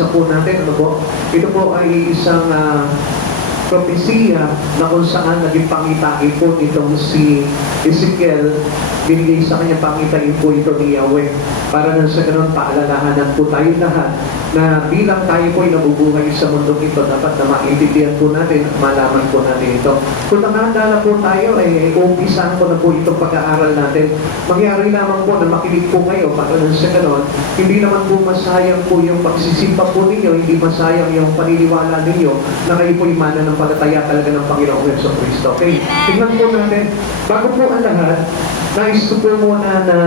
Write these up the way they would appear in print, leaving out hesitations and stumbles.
binasa po natin, ano po? Ito po ay isang propesiya na kung saan naging pangitain po itong si Ezekiel, binigay sa kanya pangitain po ito ni Yahweh. Para nang sa ganun, paalalahanan po tayo lahat na bilang tayo po ay nabubuhay sa mundong ito, dapat na maintindihan po natin at malaman po natin ito. Kung nakahanda po tayo, umpisahan po na po itong pag-aaral natin. Mangyari lamang po na makinig po kayo para nang sa ganun, hindi naman po masayang po yung pagsisimpa po ninyo, hindi masayang yung paniniwala ninyo na kayo po imana ng palataya talaga ng Panginoong Jesucristo. Okay? Tingnan po natin, bago po ang lahat, nais ko po muna na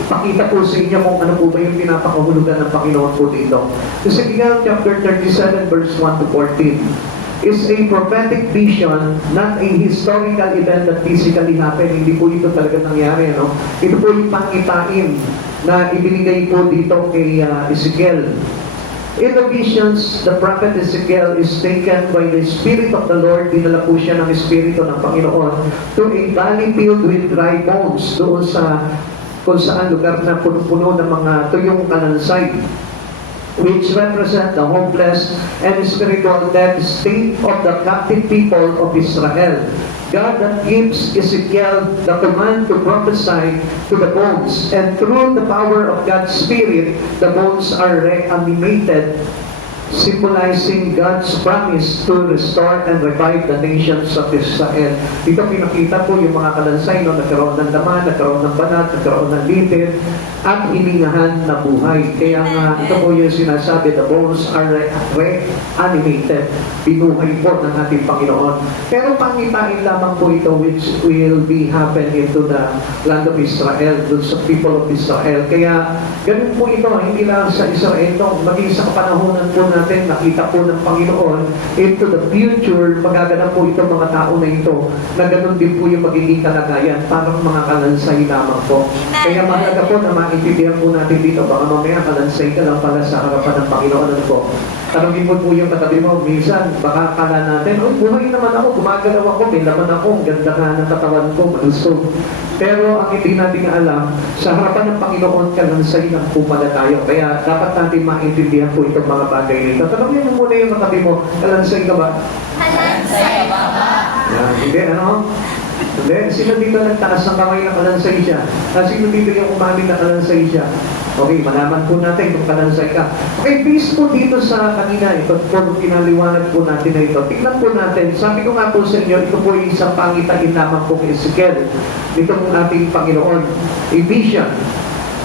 ipakita po sa inyo kung ano po ba yung pinapakahulugan ng Panginoon po dito. Sa Ezekiel chapter 37 verse 1 to 14 is a prophetic vision, not a historical event that physically happened. Hindi po ito talaga nangyari. No? Ito po yung pangitain na ibinigay po dito kay Ezekiel. In the visions, the prophet Ezekiel is taken by the Spirit of the Lord. Dinala po siya ng Espiritu ng Panginoon to a valley filled with dry bones, doon sa kung saan lugar na puno-puno ng mga tuyong kalansay, which represent the hopeless and spiritual dead state of the captive people of Israel. God that gives Ezekiel the command to prophesy to the bones, and through the power of God's Spirit, the bones are reanimated, symbolizing God's promise to restore and revive the nations of Israel. Dito pinakita po yung mga kalansay, no? Nagkaroon ng laman, nagkaroon ng banat, nagkaroon ng lipid, at hiningahan na buhay. Kaya nga, ito po yung sinasabi, the bones are reanimated. Binuhay po ng ating Panginoon. Pero pangitain lamang po ito which will be happen into the land of Israel, dun sa people of Israel. Kaya, ganun po ito, hindi lang sa Israel, no? Maging sa kapanahonan po natin, nakita po ng Panginoon into the future, magaganap po itong mga tao na ito, na ganun din po yung magiging kalagayan, parang mga kalansay lamang po. Kaya mahalaga po na maintindihan po natin dito, baka mamaya kalansay ka lang pala sa harapan ng Panginoon. Ano po? Tanongin mo po yung katabi mo, minsan, baka akala natin, oh, buhay naman ako, gumagalaw ako, may laman ako, ang ganda nga ng katawan ko, malusog. Pero ang hindi natin alam, sa harapan ng Panginoon, kalansay lang po pala tayo. Kaya dapat natin maintindihan po itong mga bagay nito. Tanongin mo muna yung katabi mo, kalansay ka ba? Kalansay ka ba? Yan, hindi, ano? Hindi, sino dito nagtaas ng kamay na kalansay siya? Sino dito yung umamin na kalansay siya? Okay, malaman po natin kung kalansay ka. Okay, based po dito sa kanina, ito po pinaliwanag po natin na ito. Tingnan po natin, sabi ko nga po sa inyo, ito po yung isang pangitain lamang po kay Ezekiel. Dito po ating Panginoon, a vision.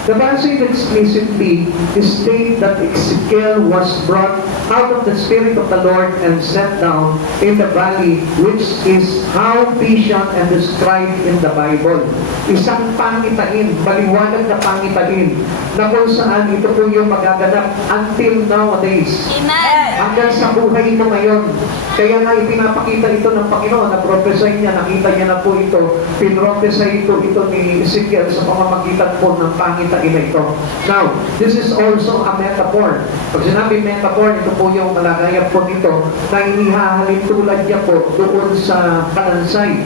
The passage explicitly state that Ezekiel was brought out of the Spirit of the Lord and set down in the valley, which is how vision and described in the Bible. Isang pangitain, maliwanag na pangitain, na kung saan ito po yung magaganap until nowadays. Amen. Hanggang sa buhay mo ngayon. Kaya nga ipinapakita ito ng Panginoon, na propesay niya, nakita niya na po ito, pinropesay ito ni Ezekiel sa pamamagitan po ng pangitain na ito. Now, this is also a metaphor. Pag sinabi metaphor, ito po yung malagayap po nito na inihahalin tulad niya po doon sa kalansay.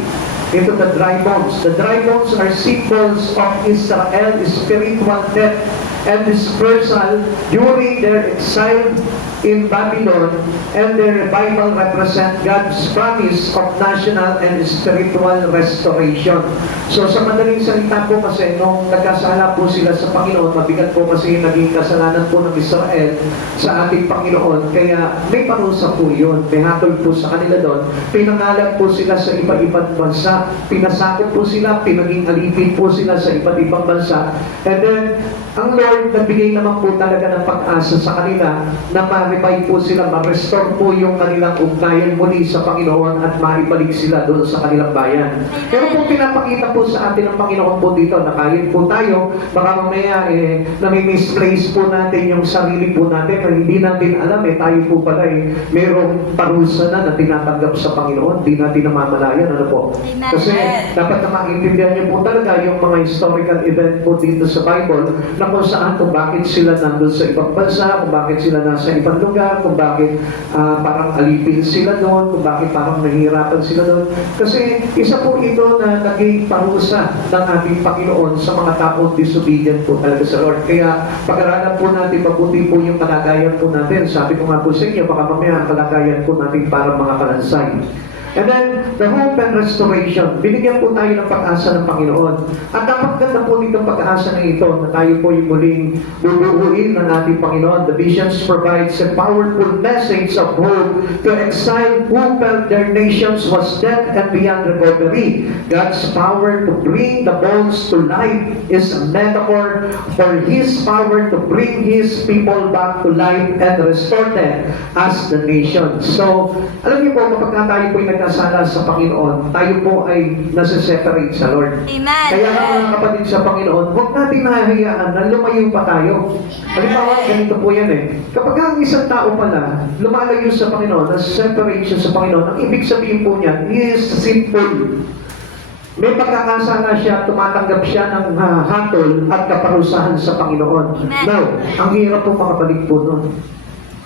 Into the dry bones. The dry bones are symbols of Israel's spiritual death and dispersal during their exile in Babylon, and their revival represent God's promise of national and spiritual restoration. So sa madaling salita po kasi, nung nagkasala po sila sa Panginoon, mabigat po kasi naging kasalanan po ng Israel sa ating Panginoon, kaya may parusa po yun, may hatol po sa kanila doon, pinangalan po sila sa iba-ibang bansa, pinasakop po sila, pinaging alipin po sila sa iba't ibang bansa, and then ang Lord nagbigay naman po talaga ng pag-asa sa kanila na ma-revive po sila, ma-restore po yung kanilang ugnayan muli sa Panginoon at maibalik sila doon sa kanilang bayan. Pero kung pinapakita po sa atin ng Panginoon po dito, nakayin po tayo, baka mamaya nami-misplace po natin yung sarili po natin na hindi natin alam, tayo po pala mayroong parusa na tinatanggap sa Panginoon, hindi natin namamalayan, ano po? Amen. Kasi dapat na maintindihan niyo po talaga yung mga historical event po dito sa Bible na kung saan saan, kung bakit sila nandun sa ibang bansa, kung bakit sila nasa ibang lugar, kung bakit parang alipin sila doon, kung bakit parang nahihirapan sila doon. Kasi isa po ito na naging parusa ng ating Panginoon sa mga taong disobedient po talaga sa Lord. Kaya pag-aralan po natin, mabuti po yung kalagayan po natin. Sabi ko nga po sa inyo, baka mamaya ang kalagayan po natin para mga kalansay. And then, the hope and restoration. Binigyan po tayo ng pag-asa ng Panginoon. At napaganda po nitong pag-asa na ito na tayo po yung muling bubuuin ng ating Panginoon. The visions provides a powerful message of hope to exile who felt their nations was dead and beyond recovery. God's power to bring the bones to life is a metaphor for His power to bring His people back to life and restore them as the nation. So, alam niyo po, kapag tayo po yung nagkasala sa Panginoon, tayo po ay nasa-separate sa Lord. Amen. Kaya mga kapatid sa Panginoon, huwag natin nahihayaan na lumayo pa tayo. Halimbawa, ganito po yan eh. Kapag ang isang tao pala, lumalayo sa Panginoon, nasa-separate siya sa Panginoon, ang ibig sabihin po niyan, he is sinful. May pagkakasala siya, tumatanggap siya ng hatol at kaparusahan sa Panginoon. Amen. Now, ang hirap po makabalik po nun.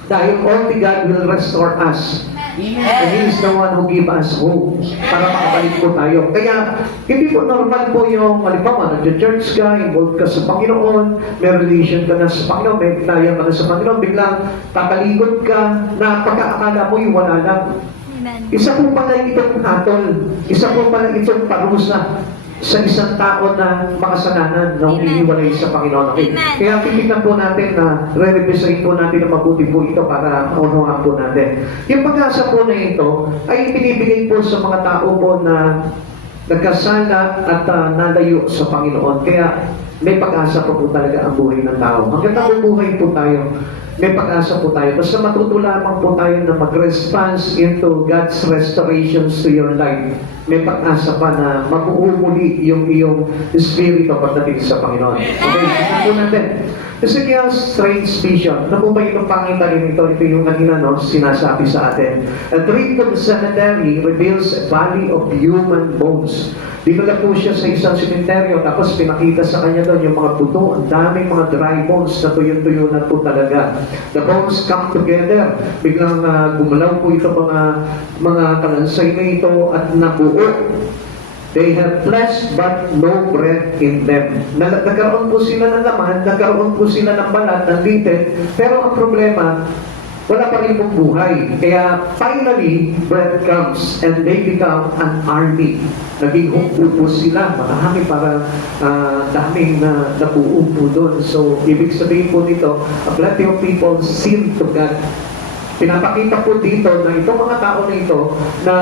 Dahil only God will restore us. And He is the one who give us hope para makabalik po tayo. Kaya, hindi po normal po yung, halimbawa, nag-church ka, involved ka sa Panginoon, may relation ka na sa Panginoon, may pinaya ka na sa Panginoon, biglang tatalikod ka na pagkakakala mo yung wala lang. Amen. Isa po pala itong hatol, isa po pala itong parusa sa isang tao na makasalanan na humihiwalay sa Panginoon. Okay? Amen. Kaya titignan po natin na re-revisit po natin na mabuti po ito para maunawaan po natin. Yung pag-asa po na ito ay binibigay po sa mga tao po na nagkasala at nalayo sa Panginoon. Kaya may pag-asa po talaga ang buhay ng tao. Hanggang nabubuhay po tayo, may pag-asa po tayo. Basta matuto lamang po tayo na mag-response into God's restorations to your life. May pag-asa pa na mabuo muli yung iyong espiritu pagdating sa Panginoon. Okay, tignan po natin. Ezekiel's strange vision. Ano po ba yung pangita rin ito? Ito yung kanina sinasabi sa atin. A dream to the cemetery reveals a valley of human bones. Dinala po siya sa isang sementeryo, tapos pinakita sa kanya doon yung mga buto, ang daming mga dry bones na tuyo-tuyo na po talaga. The bones come together. Biglang gumalaw po ito mga kalansay na ito at nabuo. They have flesh but no breath in them. Nagkaroon po sila ng laman, nagkaroon po sila ng balat, ng litid, pero ang problema, wala pa rin pong buhay. Kaya finally, breath comes and they become an army. Naging hukbo po sila. Marami para daming nabuo po doon. So, ibig sabihin po nito, a plenty of people sin to God. Pinapakita po dito na itong mga tao na ito na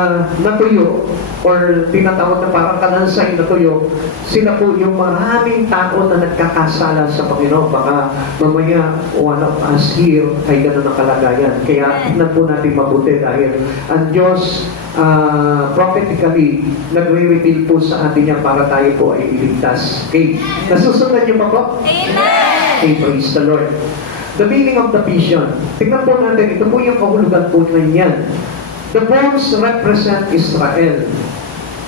natuyo or tinatawag na parang kalansay na tuyo, sila po yung maraming tao na nagkakasala sa Panginoon. Baka mamaya one of us here ay gano'n ang kalagayan. Kaya tignan po natin mabuti dahil ang Diyos prophetically nagre-reveal po sa atin yan para tayo po ay iligtas. Okay, nasusunod niyo pa po? Amen. Okay, praise the Lord. The meaning of the vision. Tingnan po natin, ito po yung kahulugan po na yan. The bones represent Israel.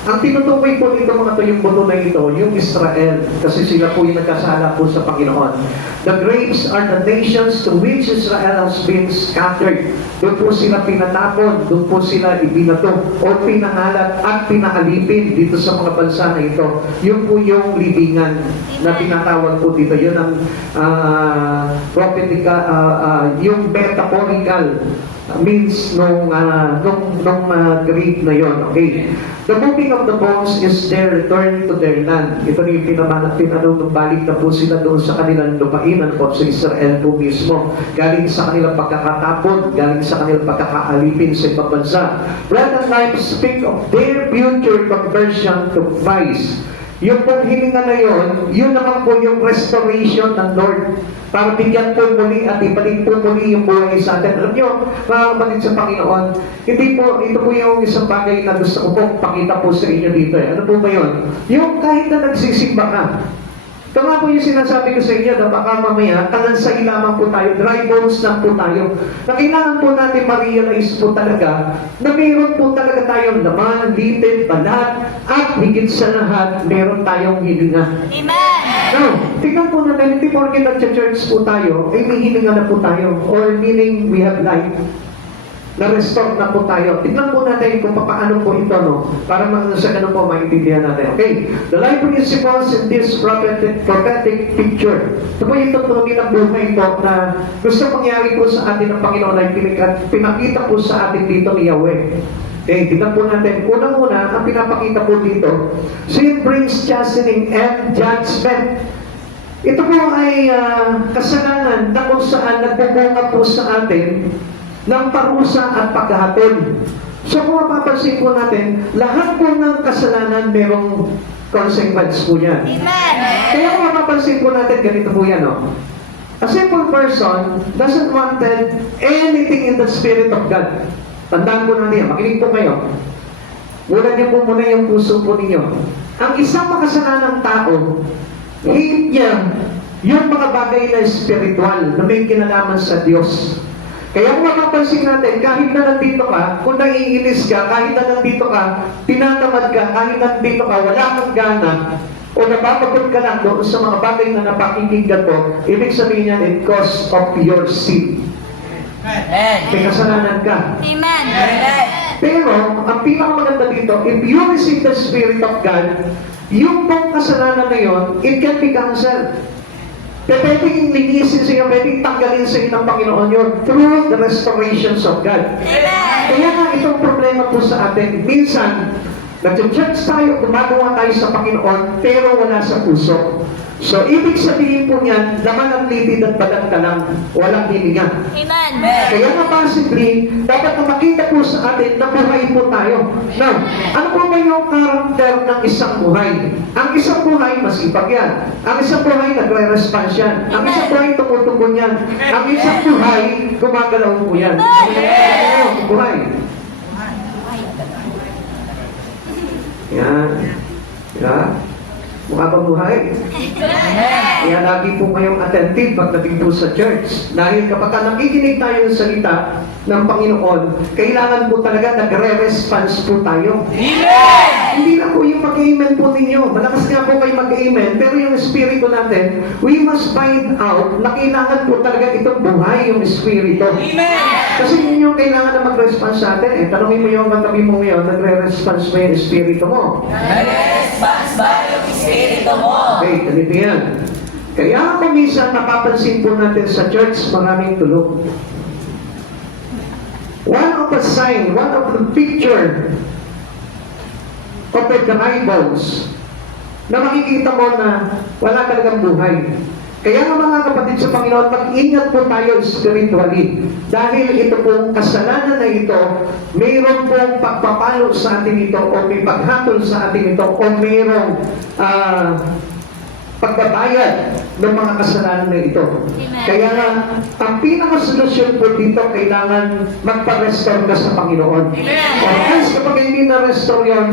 Ang tinutukoy po nito mga to yung buto na ito, yung Israel, kasi sila po yung nagkasala po sa Panginoon. The graves are the nations to which Israel has been scattered. Doon po sila pinatapon, doon po sila ibinato, o pinangalat at pinaalipin dito sa mga bansa na ito. Yun po yung libingan na tinatawag po dito. Yun ang yung metaphorical means nung grave na yon. Okay. The moving of the bones is their return to their land. Ito na yung balik na po sila doon sa kanilang lupain po sa Israel po mismo. Galing sa kanilang pagkakatapon, galing sa kanilang pagkakaalipin sa ibang bansa. Bread and life speak of their future conversion to Christ. Yung pong hininga na yun naman po yung restoration ng Lord. Para bigyan po muli at ibalik po muli yung buhay sa atin. Alam nyo, mga kapatid sa Panginoon, ito po yung isang bagay na gusto ko po pakita po sa inyo dito. Ano po ba yun? Yung kahit na nagsisimba ka, ito nga po yung sinasabi ko sa inyo na baka mamaya, kalansay lamang po tayo, dry bones lang po tayo. Na kailangan po natin ma-realize po talaga na meron po talaga tayong laman, litid, balat, at higit sa lahat, meron tayong hilinga. Amen. Now, tingnan po natin, hindi porke nag-church po tayo, ay may hininga na po tayo. Or meaning, we have life. Na-restore na po tayo. Tignan po natin kung paano po ito, no? Para sa ganun po maintindihan natin. Okay? The life principles in this prophetic picture. Ito po yung tutunin ng buhay po na gusto mangyari po sa atin ng Panginoon ay pinakita po sa atin dito ni Yahweh. Okay, tignan po natin. Unang-una, ang pinapakita po dito, sin brings chastening and judgment. Ito po ay kasalanan na kung saan nagbubunga po sa atin ng parusa at paghahatol. So kung mapapansin po natin, lahat po ng kasalanan merong consequence po yan. Amen. Kaya kung mapapansin po natin, ganito po yan, no? A simple person doesn't want anything in the Spirit of God. Tandaan po natin yan, makinig po kayo. Muna niyo po muna yung puso po ninyo. Ang isang makasalanang tao, hate niya yung mga bagay na spiritual na may kinalaman sa Diyos. Kaya kung mapapansin natin, kahit na nandito ka, kung naiinis ka, kahit na nandito ka, tinatamad ka, kahit na nandito ka, wala kang gana, o napapagod ka lang doon sa mga bagay na napakinggan mo, ibig sabihin yan, it cause of your sin. May kasalanan ka. Amen. Pero, ang pinakamaganda dito, if you receive the Spirit of God, yung pong kasalanan na yun, it can be cancelled. Pwedeng linisin siya, pwedeng tanggalin sa ng Panginoon yun through the restorations of God. Amen. Kaya nga itong problema po sa atin, minsan, nag-church tayo, gumagawa tayo sa Panginoon, pero wala sa puso. So, ibig sabihin po niyan, laman ang litid at balat ka lang, walang hininga. Amen. Kaya nga possibly, dapat na makita po sa atin na buhay po tayo. Now, ano po ba yung karakter ng isang buhay? Ang isang buhay, masipag yan. Ang isang buhay, nagre-response yan. Ang isang buhay, tumutugon yan. Ang isang buhay, gumagalaw po yan. Ano, buhay. Yan. Yan. Mukha bang buhay? Kaya lagi po kayong attentive pagdating po sa church. Dahil kapag nakikinig tayo ng salita ng Panginoon, kailangan po talaga nagre-response po tayo. Amen! Hindi na po yung mag-amen po ninyo. Malakas nga po kayo mag-amen, pero yung espiritu natin, we must find out na kailangan po talaga itong buhay yung espiritu. Amen! Kasi ninyo kailangan na mag-response sa atin. Tanungin mo yung katabi mo ngayon, nagre-response mo yung espiritu mo. Nag-response ba yung espiritu mo? Okay, ganito yan. Kaya kung minsan napapansin po natin sa church, maraming tulog. One of the sign, one of the picture of the rivals na makikita mo na wala talagang buhay. Kaya nga mga kapatid sa Panginoon, mag-ingat po tayo spiritually. Dahil ito pong kasalanan na ito, mayroon pong pagpapalo sa atin ito, o may paghatol sa atin ito, o mayroong pagbabayad ng mga kasalanan na ito. Amen. Kaya nga, ang pinakasolusyon po dito, kailangan magpa-restore ka sa Panginoon. Amen. Or else, kapag hindi na-restore yun,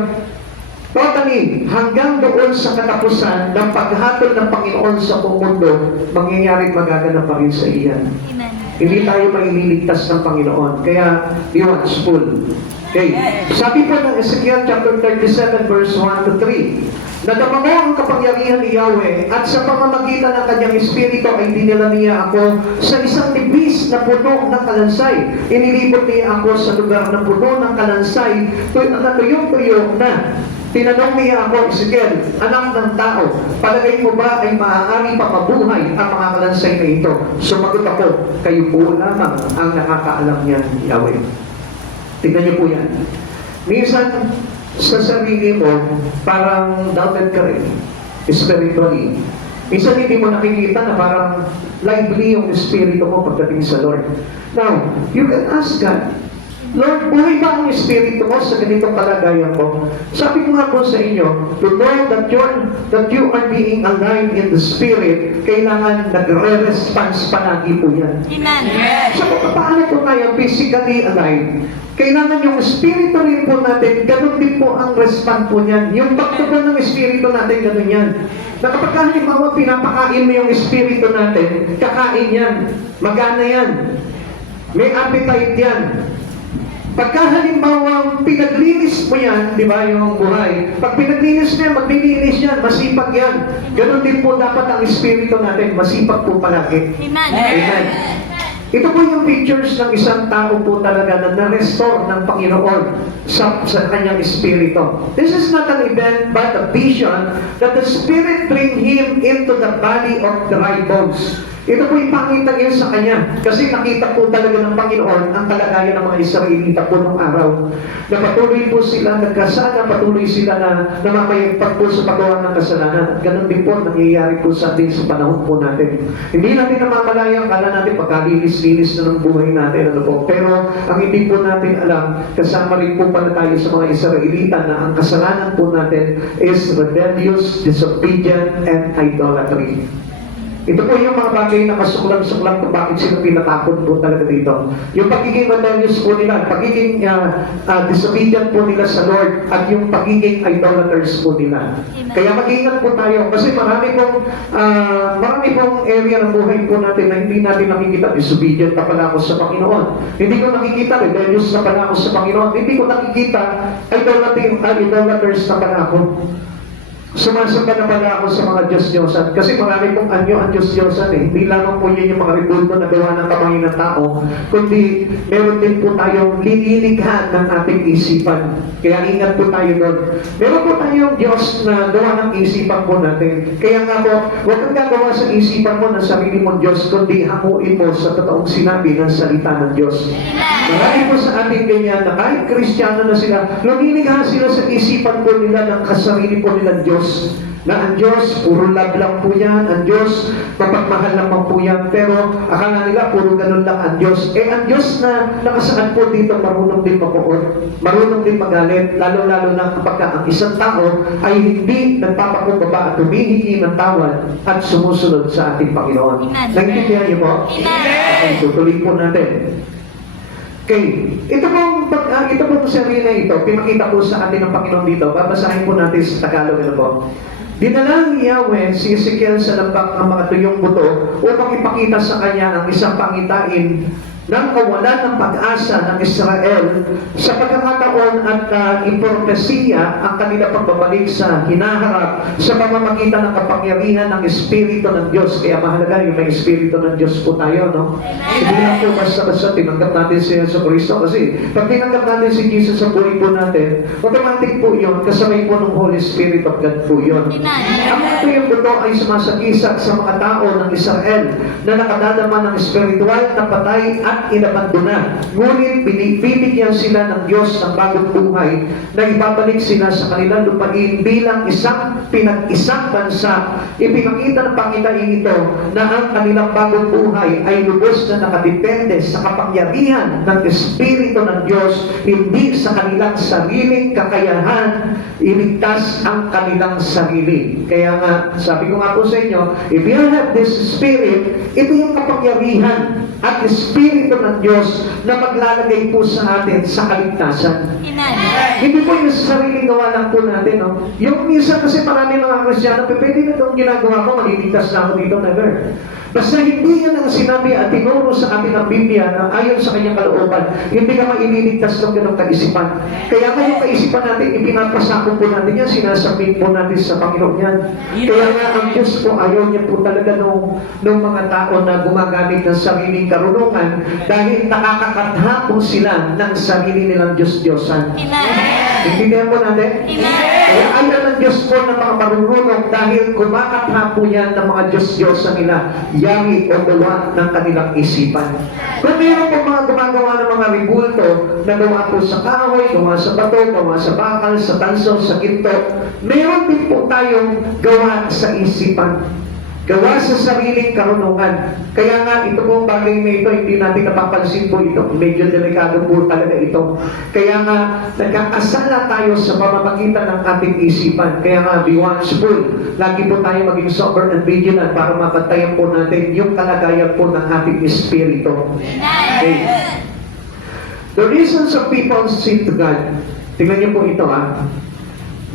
totally, hanggang doon sa katapusan ng paghatol ng Panginoon sa buong mundo, mangyayari magaganap pa rin sa iyan. Amen. Hindi tayo maililigtas ng Panginoon. Kaya, be watchful. Okay. Sabi po ng Ezekiel chapter 37 verse 1 to 3, nadama mo ang kapangyarihan ni Yahweh at sa pamamagitan ng kanyang espiritu ay dinala niya ako sa isang tibis na puno ng kalansay. Inilibot niya ako sa lugar na puno ng kalansay na tuyong-tuyo na. Tinanong niya ako, Ezekiel, anak ng tao, palagay mo ba ay maaari pa mabuhay ang mga kalansay na ito? Sumagot ako, kayo po lamang ang nakakaalam niyan, Yahweh. Tignan niyo po yan. Minsan, sa sarili mo, parang doubted ka rin, spiritually. Minsan hindi mo nakikita na parang lively yung espiritu mo pagdating sa Lord. Now, you can ask God, Lord, buhay ba ang espiritu mo sa ganitong kalagayan ko? Sabi ko nga po sa inyo, to know that you are being alive in the spirit, kailangan nagre-response palagi po yan. Amen. So, paano po tayo physically alive? Kailangan yung espiritu rin po natin, ganun din po ang respond po niyan. Yung pagtugon ng espiritu natin, ganun yan. Na kapag halimbawa pinapakain mo yung espiritu natin, kakain yan. Magana yan. May appetite yan. Pagka halimbawa pinaglinis mo yan, di ba, yung buhay, pag pinaglinis mo yan, maglilinis yan, masipag yan. Ganon din po dapat ang espiritu natin, masipag po palagi. Amen. Amen. Ito po yung pictures ng isang tao po talaga na na-restore ng Panginoon sa kanyang espiritu. This is not an event but a vision that the Spirit bring him into the body of dry bones. Ito po ipakita niya sa kanya kasi nakita po talaga ng Panginoon ang kalagayan ng mga Israelita po nung araw na patuloy po sila nagkasala, patuloy sila na namamayagpag po sa paggawa ng kasalanan. At ganun din po nangyayari po sa atin sa panahon po natin. Hindi natin namamalayang, kala natin pagkalinis-linis na ng buhay natin, ano po. Pero ang hindi po natin alam, kasama rin po pala tayo sa mga Israelita na ang kasalanan po natin is rebellious, disobedient, and idolatry. Ito po yung mga bagay na kasuklam-suklam kung bakit sila pinatapon po talaga dito. Yung pagiging rebellious po nila, pagiging disobedient po nila sa Lord, at yung pagiging idolaters po nila. Kaya mag-ingat po tayo kasi marami pong area ng buhay po natin na hindi natin nakikita. Disobedient pa pala ako sa Panginoon. Hindi ko nakikita, rebellious na pala ako sa Panginoon. Hindi ko nakikita, idolaters na pala ako. Sumasamba na pala ako sa mga Diyos-Diyosan kasi marami pong anyo ang Diyos-Diyosan eh. Hindi lamang po yun yung mga rebulto na gawa ng kamay ng tao, kundi meron din po tayong linilikhan ng ating isipan. Kaya ingat po tayo doon. Meron po tayong Diyos na gawa ng isipan po natin. Kaya nga po, huwag kang gagawa sa isipan mo ng sarili mong Diyos, kundi hamuin mo sa totoong sinabi ng salita ng Diyos. Marami po sa ating ganyan na kahit Kristiyano na sila, lumilikha sila sa isipan po nila ng kasarili po nilang Diyos. Na ang Diyos, puro love lang po yan. Ang Diyos, mapagmahal lang po yan. Pero akala nila, puro ganun lang ang Diyos. Eh, ang Diyos na nakasaan po dito, marunong din mapuot, marunong din magalit, lalo-lalo na kapag ang isang tao ay hindi nagpapakumbaba at humihingi ng tawad at sumusunod sa ating Panginoon. Naintindihan niyo po? Okay, tutuloy po natin. Okay, ito pong serye na ito, pinakita po sa atin ng Panginoon dito. Babasahin po natin sa Tagalog na po. Dinala ni Yahweh si Ezekiel sa lambak ng mga tuyong buto upang ipakita sa kanya ang isang pangitain ng kawalan ng pag-asa ng Israel sa pagkakataon at impropesiya ang kanila pagbabalik sa hinaharap sa pamamagitan ng kapangyarihan ng Espiritu ng Diyos. Kaya mahalaga yung may Espiritu ng Diyos po tayo, no? Hindi lang po basta-basta tinanggap natin si Jesus Cristo kasi pag tinanggap natin si Jesus sa buhay po natin, automatic po yun, kasabay po ng Holy Spirit of God po yun. Ang tuyong buto ay sumasagisag sa mga tao ng Israel na nakadadama ng espiritual na patay at inabandona. Ngunit binibigyan sila ng Diyos ng bagong buhay na ibabalik sila sa kanilang lupain bilang isang pinag-isang bansa. Ipinakita ng pangitain ito na ang kanilang bagong buhay ay lubos na nakadepende sa kapangyarihan ng Espiritu ng Diyos, hindi sa kanilang sariling kakayahan iligtas ang kanilang sarili. Kaya nga, sabi ko nga po sa inyo, if you have this Spirit, ito yung kapangyarihan at Espiritu ng Diyos na maglalagay po sa atin sa kaligtasan. Hindi po yung sariling gawa lang po natin, no? Yung minsan kasi marami mga Kristiyano, pwede na itong ginagawa ko, maliligtas na ako dito, never. Basta hindi yan ang sinabi at tinuro sa atin ng Biblia na ayon sa kanyang kalooban, hindi ka maililigtas ng ganong kaisipan. Kaya nga yung kaisipan natin, ipinapasako po natin yan, sinasabit po natin sa Panginoon yan. Kaya nga ang Diyos po, ayaw niya po talaga nung mga tao na gumagamit ng sariling karunungan dahil nakakakatha po sila ng sarili nilang Diyos-Diyosan. Intindihan po natin? Kaya ayaw ng Diyos po ng mga marunong dahil kumakatha po yan ng mga Diyos-Diyosan nila. Yari o gawa ng kanilang isipan. Kung meron po mga gumagawa ng mga ribulto na gawa po sa kahoy, gawa sa bato, gawa sa bakal, sa tanso, sa ginto, meron din po tayong gawa sa isipan. Gawa sa sariling karunungan. Kaya nga, ito pong bagay na ito, hindi natin napapansin po ito. Medyo delikado po talaga ito. Kaya nga, nagkakasala tayo sa pamamagitan ng ating isipan. Kaya nga, be watchful. Lagi po tayo maging sober and vigilant para mapantayan po natin yung kalagayan po ng ating espiritu. Okay. The reasons of people sin to God. Tingnan niyo po ito, ha.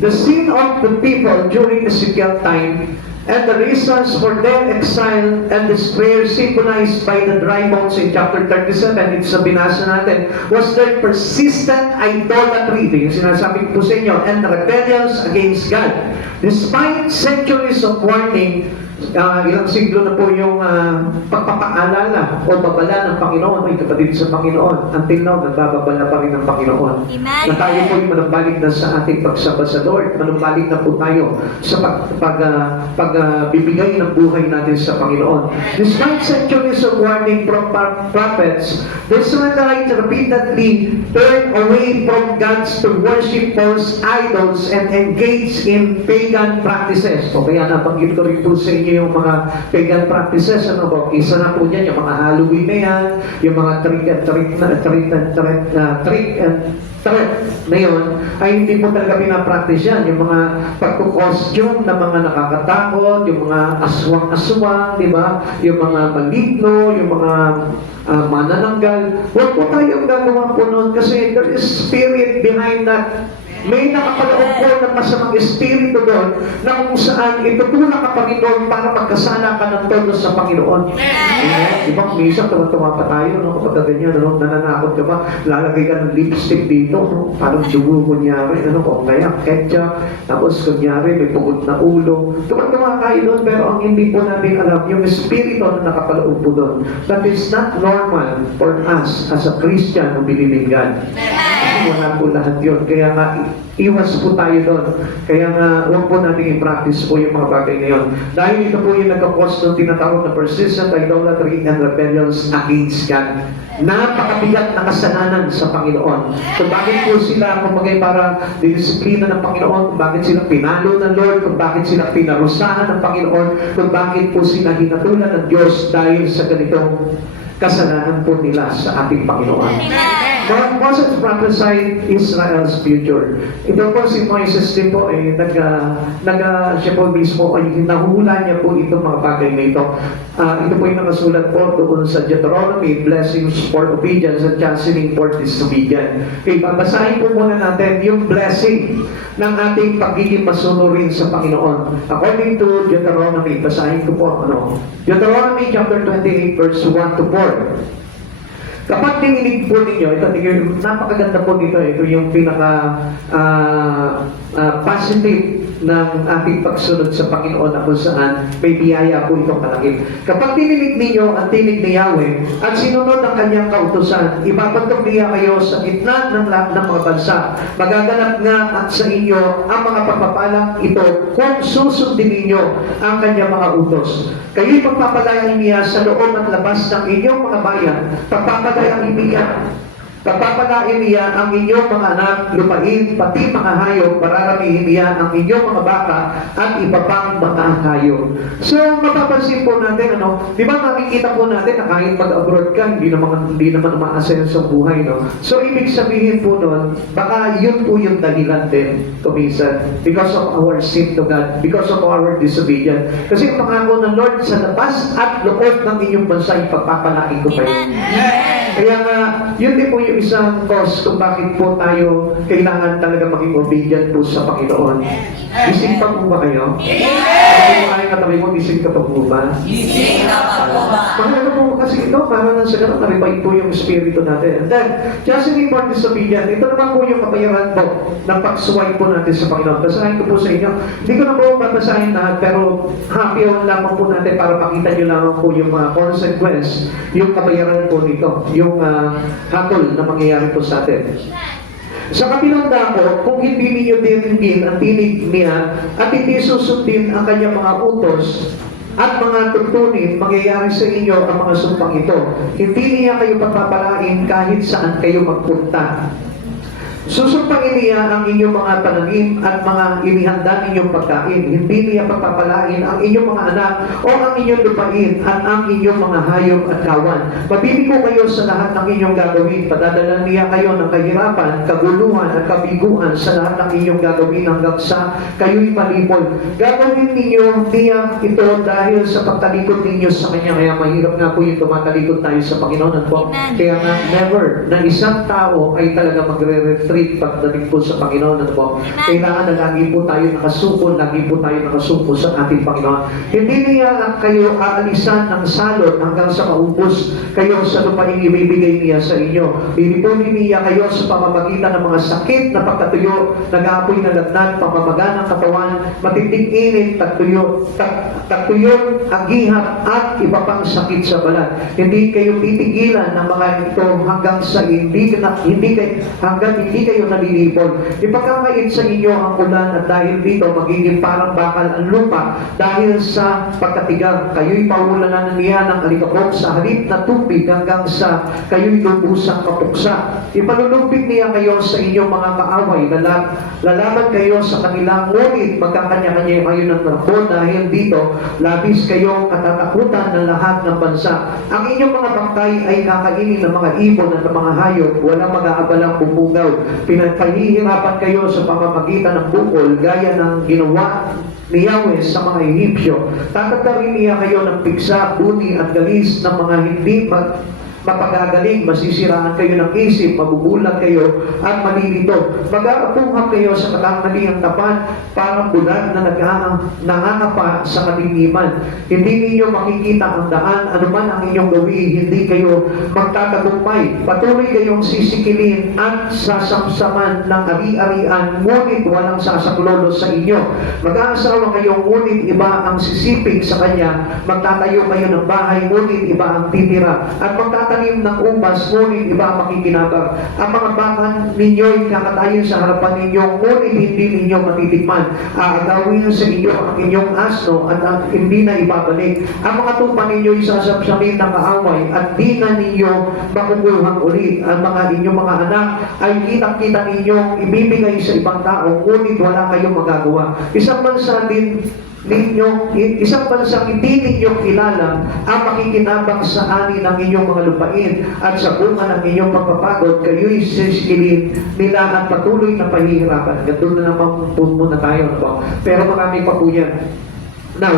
The sin of the people during Ezekiel time And the reasons for their exile and despair symbolized by the dry bones in chapter 37, it's sa binasa natin, was their persistent idolatry. Ito yung sinasabi ko sa inyo, and rebellions against God. Despite centuries of warning, ilang siglo na po yung pagpapaalala o babala ng Panginoon, ay kapatid sa Panginoon, until now, nagbababala pa rin ng Panginoon. Amen. Na tayo po yung manumbalik na sa ating pagsamba sa Lord, manumbalik na po tayo sa pagbibigay ng buhay natin sa Panginoon. Despite centuries of warning from prophets, the Israelites repeatedly turned away from God's to worship false idols and engage in pagan practices. O kaya nabanggit ko rin po sa inyo yung mga pagan practices, ano ba? Isa na po dyan, yung mga Halloween na yan, yung mga trick and threat na yun, ay hindi po talaga pinapractice yan. Yung mga pagkukostume na mga nakakatakot, yung mga aswang-aswang, di ba? Yung mga maligno, yung mga manananggal. Huwag po tayong gagawa po noon kasi there is spirit behind that. May nakapaloob po ng masamang espiritu doon na kung saan itutulak ka pa rin doon para magkasala ka ng todo sa Panginoon. Di ba? Minsan tuwa pa tayo, no? Kapag ganyan, no? Nananakot ka ba? Lalagay ka ng lipstick dito, no? Parang dugo kunyari, ano? O kaya ketchup, tapos kunyari may pugod na ulo. Tuwa tayo doon, pero ang hindi po natin alam, yung espiritu na nakapaloob po doon, that is not normal for us as a Christian who believe in God. Wala po lahat yun. Kaya nga, iwas po tayo doon. Kaya nga, huwag po natin i-practice po yung mga bagay na yun. Dahil ito po yung nagkakos ng tinatawag na persistent idolatry and rebellions against God. Napakabigat na kasalanan sa Panginoon. Kung bakit po sila, kung bagay para disiplina ng Panginoon, kung bakit sila pinalo ng Lord, kung bakit sila pinarusahan ng Panginoon, kung bakit po sila hinatulan ng Diyos dahil sa ganitong kasalanan po nila sa ating Panginoon. God Moses prophesied Israel's future. Ito po si Moises din po ay siya po mismo ay hinahula niya po itong mga bagay na ito. Ito po yung nakasulat po doon sa Deuteronomy, blessings for obedience and chastening for disobedience. Okay, babasahin po muna natin yung blessing ng ating pagiging masunurin sa Panginoon. According to Deuteronomy, basahin ko po Deuteronomy chapter 28 verse 1 to 4. Kapag dininig po ninyo, ito napakaganda po dito, ito yung pinaka positive ng ating pagsunod sa Panginoon na kung saan may biyaya po itong kalakip. Kapag dininig ninyo ang tinig ni Yahweh at sinunod ang kanyang kautusan, ipapatok niya kayo sa gitna ng lahat ng mga bansa. Magaganap nga at sa inyo ang mga pagpapalang ito kung susundin ninyo ang kanyang mga utos. Kayo'y pagpapalayan niya sa loob at labas ng inyong mga bayan. Pagpapalayan Pagpapalain niya ang inyong mga anak, lupain, pati mga hayop, pararamihin niya ang inyong mga baka at iba pang mga hayop. So, mapapansin po natin, di ba makikita po natin na kahit mag-abroad ka, hindi naman umaasenso sa buhay, no? So, ibig sabihin po nun, baka yun po yung dahilan din, kuminsan, because of our sin to God, because of our disobedience. Kasi ang pangako ng Lord sa labas at loob ng inyong bansa, ipagpapalain ko kayo. Kaya nga, yun din po yung isang cause kung bakit po tayo kailangan talaga maging obedient po sa Panginoon. Gising pa po ba kayo? Kung kayo katabi mo, gising ka pa po ba? Gising na pa po ba? Mahalaga po kasi ito, para lang sa ganun, naribay po yung espiritu natin. And then, chastening for disobedience, ito naman po yung kapayaran po ng pagsuway po natin sa Panginoon. Basahin ko po sa inyo. Hindi ko na po babasahin lahat, pero happy on lamang po natin para makita nyo lamang po yung mga consequence, yung kapayaran po nito, yung hatol na mangyayari po sa atin. Sa kabilang dako, kung hindi ninyo dinigin ang tinig niya at hindi susundin ang kanyang mga utos at mga tuntunin, mangyayari sa inyo ang mga sumpang ito. Hindi niya kayo pagpapalain kahit saan kayo magpunta. Susumpangin niya ang inyong mga pananim at mga inihanda ninyong pagkain. Hindi niya pagpapalain ang inyong mga anak o ang inyong lupain at ang inyong mga hayop at kawan. Mabibigo kayo sa lahat ng inyong gagawin. Padadalan niya kayo ng kahirapan, kaguluhan at kabiguan sa lahat ng inyong gagawin hanggang sa kayo'y malipol. Gagawin ninyo niya ito dahil sa pagtalikod ninyo sa Kanya. Kaya mahirap nga po yung tumatalikod tayo sa Panginoon. Kaya nga never na isang tao ay talaga magre-retreat trip pagdating po sa Panginoon. Ano po? Kailangan na lagi po tayo nakasuko sa ating Panginoon. Hindi niya kayo aalisan ng salot hanggang sa maubos kayo sa lupaing ibibigay niya sa inyo. Lilipunin niya kayo sa pamamagitan ng mga sakit na pagkatuyo, nag-aapoy na lagnat, pamamaga ng katawan, matinding init, tagtuyo, agihap, at iba pang sakit sa balat. Hindi kayo titigilan ng mga ito hanggang sa hanggang hindi kayo nalilipol. Ipagkakait sa inyo ang ulan at dahil dito magiging parang bakal ang lupa dahil sa pagkatigang. Kayo'y paulalanan niya ng alikabok sa halip na tubig hanggang sa kayo'y lubusang mapuksa. Ipalulubig niya kayo sa inyong mga kaaway. Lalaman kayo sa kanilang ngunit magkakanya-kanya kayo ng takbo dahil dito labis kayong katatakutan ng lahat ng bansa. Ang inyong mga bangkay ay kakainin ng mga ibon at ng mga hayop. Walang mag-aabalang pupugaw. Pinagpahihirapan kayo sa pamamagitan ng bukol gaya ng ginawa ni Yahweh sa mga Ehipsyo. Tatatarin niya kayo ng piksa, buti at galis ng mga hindi mapagagaling, masisiraan kayo ng isip, mabubulag kayo at malilito. Mag-aapunghap kayo sa katanghaliang tapat, parang bulan na nangangapa sa kadiliman. Hindi ninyo makikita ang daan, anuman ang inyong gawin, hindi kayo magtatagumpay. Patuloy kayong sisikilin at sasamsaman ng ari-arian, ngunit walang sasaklolo sa inyo. Mag-aasawa kayo, ngunit iba ang sisipig sa kanya. Magtatayo kayo ng bahay, ngunit iba ang titira. At magtatanim ng ubas, ngunit iba ang makikinabang. Ang mga bakan ninyo'y kakatayin sa harapan ninyo, ngunit hindi ninyo matitikman. Aagawin sa inyo ang inyong asno at hindi na ibabalik. Ang mga tupa ninyo'y sasapsamin ng kaaway at di na ninyo makukuhang ulit. Ang mga inyong mga anak ay kitang-kita ninyong ibibigay sa ibang tao, ngunit wala kayong magagawa. Isang bansang hindi ninyo kilala ang makikinabang sa ani ng inyong mga lupain at sa bunga ng inyong pagpapagod, kayo'y sisikilin nila at patuloy na pahihirapan. Ganito na naman po muna tayo. No? Pero marami pa po yan. Now,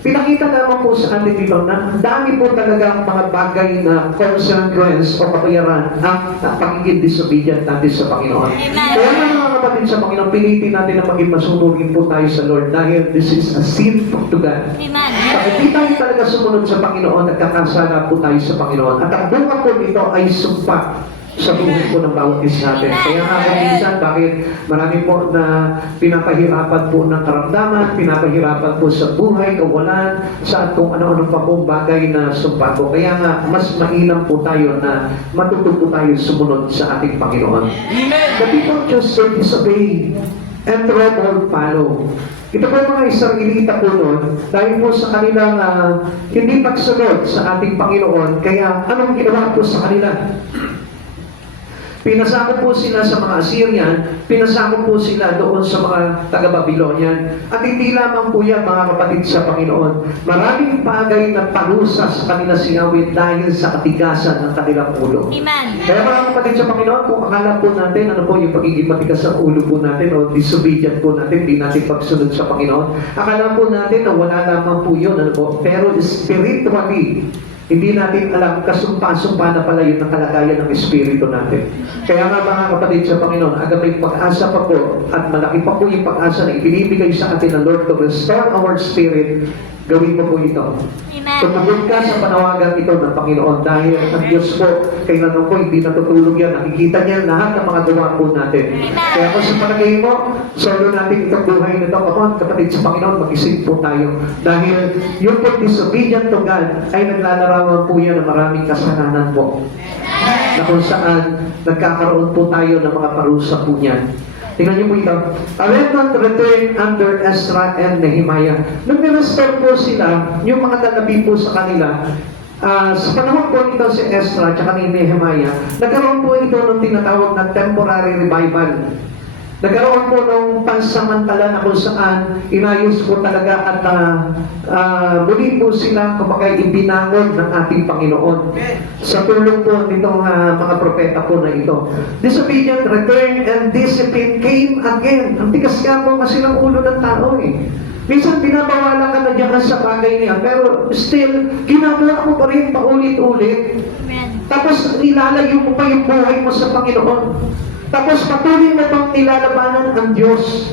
pinakita naman po sa atin dito na dami po talagang mga bagay na consequence o kapayaran ang pagiging disobedient natin sa Panginoon. Kaya mga kapatid sa Panginoon, pilitin natin na maging masunugin po tayo sa Lord dahil this is a sin to God. Pag hindi tayo talaga sumunod sa Panginoon, nagkakasala po tayo sa Panginoon. At ang bunga po nito ay sumpa sa buhay po ng bawat isa natin. Kaya nga minsan, bakit marami po na pinapahirapan po ng karamdaman, pinapahirapan po sa buhay, kawalan, sa kung ano-ano pa po bagay na sumpa po. Kaya nga, mas mainam po tayo na matuto po tayo sumunod sa ating Panginoon. The people just disobey and trouble follow. Ito po mga Israelita po noon, dahil po sa kanilang hindi pagsunod sa ating Panginoon, kaya anong ginawa po sa kanila? Pinasako po sila sa mga Assyrian, pinasako po sila doon sa mga taga-Babylonian. At hindi lamang po yan, mga kapatid sa Panginoon. Maraming bagay na parusa sa kanila sinawit dahil sa katigasan ng kanilang ulo. Amen. Kaya mga kapatid sa Panginoon, kung akala po natin, ano po yung pagiging matigas sa ulo po natin o disobedient po natin, di natin pagsunod sa Panginoon, akala po natin na wala lamang po yun, ano po, pero spiritually, hindi natin alam, kasumpa-sumpa na pala yun ang kalagayan ng espiritu natin. Kaya nga mga kapatid sa Panginoon, aga may pag-asa pa po at malaki pa po yung pag-asa na ibinibigay sa atin ng Lord to restore our spirit. Gawin mo po ito. Tumugon ka sa panawagan ito ng Panginoon dahil ang Diyos po, kailan po hindi natutulog yan. Nakikita niya lahat ng mga gawa po natin. Kaya kung sa palagay mo, solo natin itong buhay nito, kapatid sa Panginoon, mag-isip po tayo. Dahil yung po disobedient to God ay naglalarawan po yan ng maraming kasalanan po. Na kung saan nagkakaroon po tayo ng mga parusa po niyan. Tingnan niyo po ito. A remnant returned under Ezra and Nehemiah. Nung nirestore po sila, yung mga nanabi po sa kanila, sa panahon po nito si Ezra at ni Nehemiah, nagkaroon po ito ng tinatawag na temporary revival. Nagkaroon po ng pansamantala na kung saan inayos po talaga at muli po sila kapag ibinangon ng ating Panginoon. Sa tulong po nitong mga propeta po na ito. Disobedient, return, and discipline came again. Ang tigas nga po kasi ng ulo ng tao eh. Minsan binabawalan ka na dyan sa bagay niya, pero still, ginagawa mo pa rin paulit-ulit. Tapos nilalayo mo pa yung buhay mo sa Panginoon. Tapos patuloy na itong nilalabanan ang Diyos.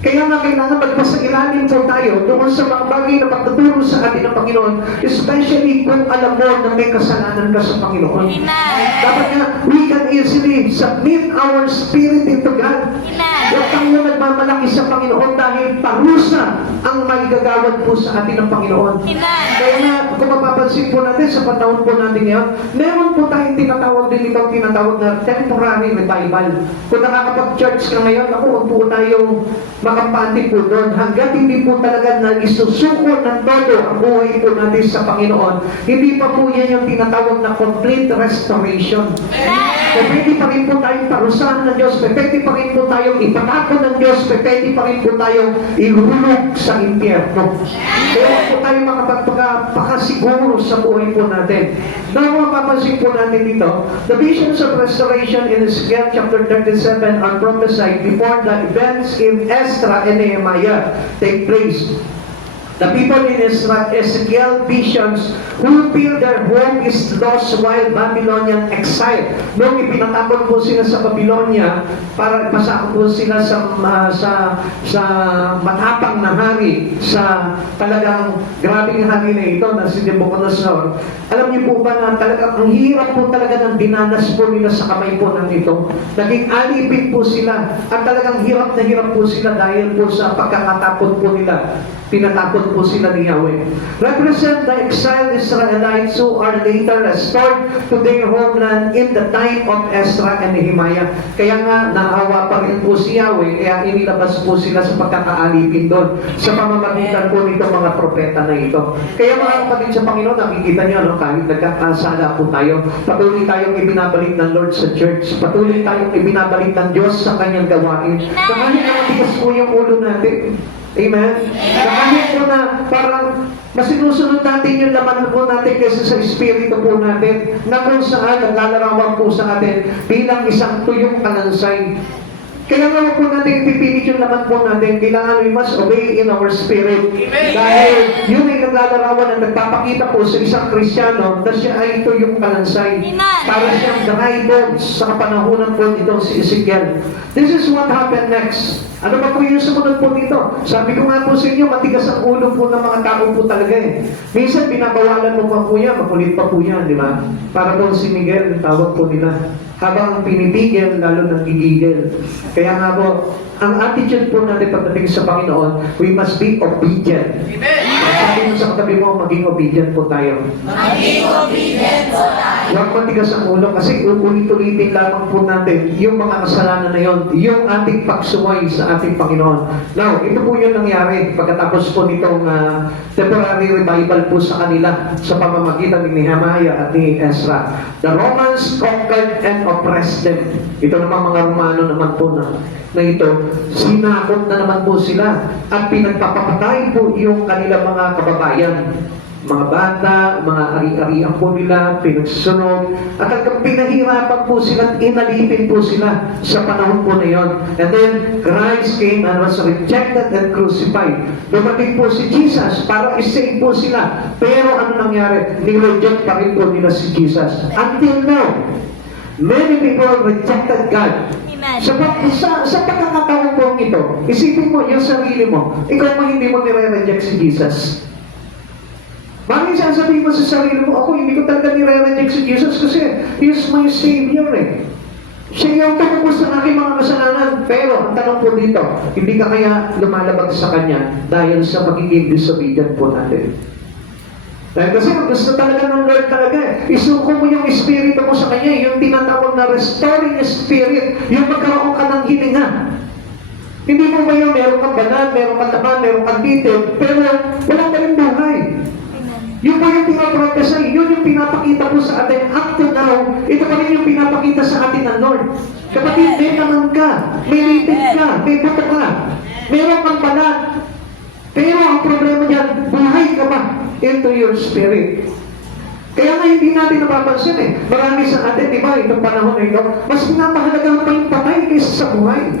Kaya nga kailangan magpasailalim po tayo doon sa mga bagay na pagtuturo sa atin ng Panginoon, especially kung alam mo na may kasalanan ka sa Panginoon. Amen. Dapat nga, we can easily submit our spirit into God. Amen. Huwag tayo nagmamalaki sa Panginoon dahil parusa ang magagawad po sa atin ng Panginoon. Amen. Kaya nga, kung mapapansin po natin sa panahon po natin ngayon, meron po tayong tinatawag din itong tinatawag na temporary revival. Kung nakakapag-church ka ngayon, ako, huwag po tayong makampante po doon. Hanggat hindi po talaga na isusuko ng todo ang buhay po natin sa Panginoon, hindi pa po yan yung tinatawag na complete restoration. Pwede pa rin po tayong parusahan ng Diyos, pwede pa rin po tayong ipatapon ng Diyos, pwede pa rin po tayong ihulog sa impyerno. Kaya huwag po tayong makapagpakasiguro sa buhay po natin. Now, mapapansin po natin dito, the visions of restoration in Ezekiel chapter 37 are prophesied before the events in Ezra and Nehemiah take place. The people in Ezekiel visions who feel their home is lost while Babylonian exile. Noong ipinatapon po sila sa Babylonia, para pasakot po sila sa matapang na hari, sa talagang grabing hari na ito na si Nebuchadnezzar. Alam niyo po ba na talagang ang hirap po talaga ng dinanas po nila sa kamay po ng ito. Naging alipin po sila at talagang hirap na hirap po sila dahil po sa pagkakatapon po nila. Pinatapon po sila ni Yahweh. Represent the exiled Israelites who are later restored to their homeland in the time of Ezra and Nehemiah. Kaya nga, naawa pa rin po si Yahweh, kaya inilabas po sila sa pagkakaalipin doon sa pamamagitan po nitong mga propeta na ito. Kaya mga kapatid sa Panginoon, nakikita niyo, no, kahit nagkakasala po tayo, patuloy tayong ibinabalik ng Lord sa church, patuloy tayong ibinabalik ng Diyos sa kanyang gawain. Kahit na matigas po yung ulo natin. Amen? Kahit po na parang masinusunod natin yung laman po natin kaysa sa espiritu po natin na kung saan naglalarawan po sa atin bilang isang tuyong kalansay. Kaya nga po natin ipipilit yung laman po natin, kailangan we must obey in our spirit. Dahil yun ay naglalarawan at nagpapakita po sa isang Kristiyano na siya ay tuyong kalansay. Para siyang dry bones sa kapanahunan po nitong si Ezekiel. This is what happened next. Ano ba po yung sumunod po dito? Sabi ko nga po sa inyo, matigas ang ulo po ng mga tao po talaga eh. Minsan, binabawalan mo pa po yan, makulit pa po yan, di ba? Para po si Miguel, tawag po nila. Habang pinipigil, lalo nang gigigil. Kaya nga po, ang attitude po natin pagdating sa Panginoon, we must be obedient. Sabi mo sa katabi mo, maging obedient po tayo. Maging obedient po tayo. Huwag matigas ang ulo kasi ulit-ulitin lamang po natin yung mga kasalanan na yon, yung ating pagsuway sa ating Panginoon. Now, ito po yung nangyari pagkatapos po nitong temporary revival po sa kanila sa pamamagitan ni Nehemiah at ni Ezra. The Romans conquered and oppressed them. Ito naman mga Romano naman po na ito, sinakot na naman po sila at pinagpapapatay po yung kanilang mga kababayan. Mga bata, mga ari-arian po nila, pinagsusunog, at hanggang pinahirapan po sila at inalipin po sila sa panahon po na yon. And then, Christ came and was rejected and crucified. Dumating po si Jesus para isave po sila. Pero ano nangyari? Nireject pa rin po nila si Jesus. Until now, many people rejected God. Sa pagkakataon po ito, isipin mo yung sarili mo, ikaw mo hindi mo nire-reject si Jesus. Bakit sasabihin mo sa sarili mo, ako hindi ko talaga nire-reject si Jesus kasi He is my Savior eh. Siya yung tumubos sa aking mga kasalanan. Pero ang tanong po dito, hindi ka kaya lumalabag sa Kanya dahil sa magiging disobedient po natin. Dahil kasi gusto talaga ng Lord talaga isuko mo yung espiritu mo sa Kanya, yung tinatawag na restoring spirit, yung magkaroon ka ng hininga. Hindi mo ba yung meron kang banal, meron kang laman, meron kang detail, pero wala ka rin buhay. Yun po yung pinaprotesay, yun yung pinapakita po sa atin up to now, ito pa rin yung pinapakita sa atin ng Lord. Kapatid, may naman ka, may lipid ka, may buto ka, meron kang banal. Pero ang problema niyan, buhay ka ba into your spirit? Kaya nga hindi natin napapansin eh. Marami sa atin, di ba, itong panahon na ito, mas pinapahalaga pa yung patay kaysa sa buhay.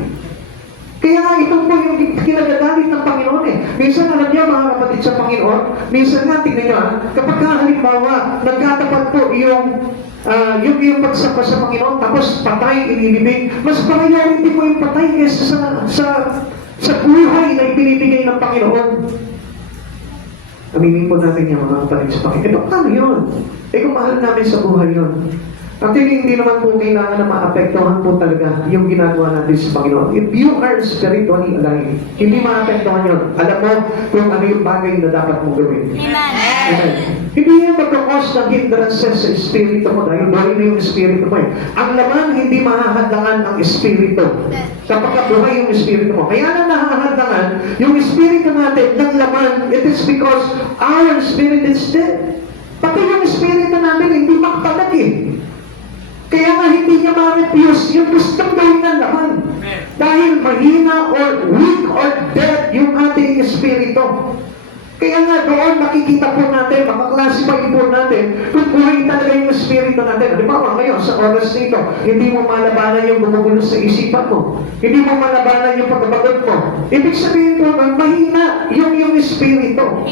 Kaya nga ito po yung kinagagalit ng Panginoon eh. Minsan alam niyo mga kapatid sa Panginoon, minsan nga tingnan niyo kapag halimbawa nagkatapat po yung yung pagsapa sa Panginoon, tapos patay, inilibing, mas priority mo yung patay kaysa sa buhay na ibinibigay ng Panginoon. Aminin po natin yung mga kapatid sa Panginoon. Paano yun? Kung mahal namin sa buhay yun. Actually, hindi naman po kailangan na maapektuhan po talaga yung ginagawa natin sa Panginoon. If you are spiritually alive, hindi maapektuhan yun. Alam mo kung ano yung bagay na dapat mong gawin. Amen. Hindi yan magkakos ng hindrances sa espiritu mo dahil buhay na yung espiritu mo. Ang laman, hindi mahahadangan ang espiritu. Kapag buhay yung espiritu mo. Kaya na nahahadangan yung espiritu natin ng laman, it is because our spirit is dead. Pati yung espiritu natin hindi makapalag eh. Kaya nga hindi niya ma-refuse yung gustong gawin ng laman. Dahil mahina or weak or dead yung ating espiritu. Kaya nga doon makikita po natin, makaklasify po natin kung buhay talaga yung espiritu natin. Halimbawa ngayon sa oras nito, hindi mo malabanan yung gumugulo sa isipan mo. Hindi mo malabanan yung pagkabagod mo. Ibig sabihin po, mahina yung espiritu.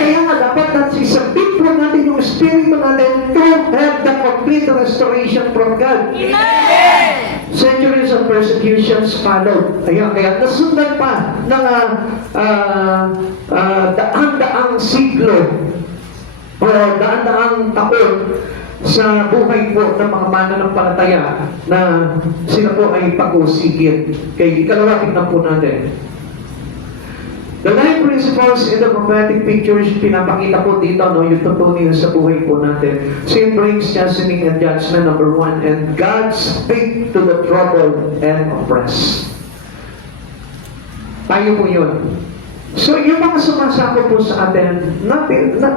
Kaya nga dapat isabit po natin yung espiritu natin to have the complete restoration from God. Centuries of persecutions followed. Ayan, kaya nasundan pa ng daan-daang siglo o daan-daang taon sa buhay po ng mga mananampalataya na sila po ay pag-usigit. Kaya ikalawa, tignan po natin. The nine principles in the prophetic pictures, pinapakita po dito, no, yung tutunin sa buhay po natin. Sin brings chastening and judgment, number 1, and God speak to the troubled and oppressed. Tayo po yun. So, yung mga sumasako po sa atin, not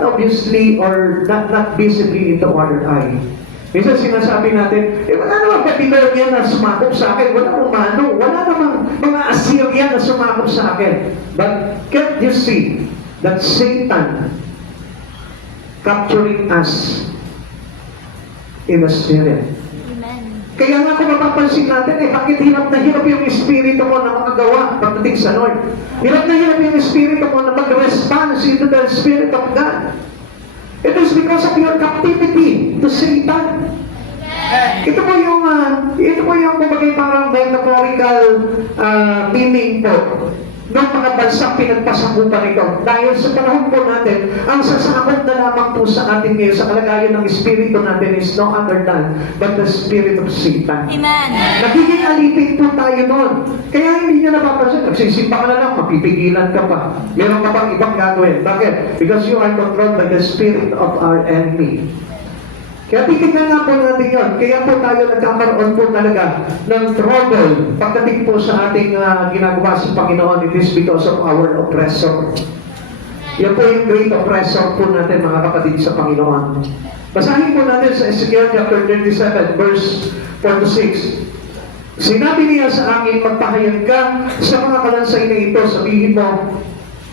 obviously or not visibly in the water eye. Minsan sinasabi natin, wala namang Babylonian na sumakop sa akin, wala namang Mano, wala namang mga Assyrian na sumakop sa akin. But can't you see that Satan capturing us in the spirit? Kaya nga kung mapapansin natin, bakit hirap na hirap yung espiritu mo na makagawa pagdating sa Lord? Hirap na hirap yung espiritu mo na mag-response into the Spirit of God. It is because of your captivity to Satan. Ito po yung kumbaga parang metaphorical meaning po ng mga bansang pinagpasakupan ito. Dahil sa panahon po natin, ang sasakot na lamang po sa atin ngayon, sa kalagayan ng espiritu natin is no other than but the spirit of Satan. Amen. Nagiging alipin po tayo noon. Kaya hindi nyo napapansin. Nagsisimpa ka na lang, mapipigilan ka pa. Meron ka pang ibang gagawin. Bakit? Because you are controlled by the spirit of our enemy. Kaya titignan nga po natin yun. Kaya po tayo nagkakaroon po talaga ng trouble pagdating po sa ating ginagawa sa Panginoon. It is because of our oppressor. Yan po yung great oppressor po natin, mga kapatid sa Panginoon. Basahin po natin sa Ezekiel chapter 37, verse 4-6. Sinabi niya sa akin, magpahayag ka sa mga kalansay na ito, sabihin mo,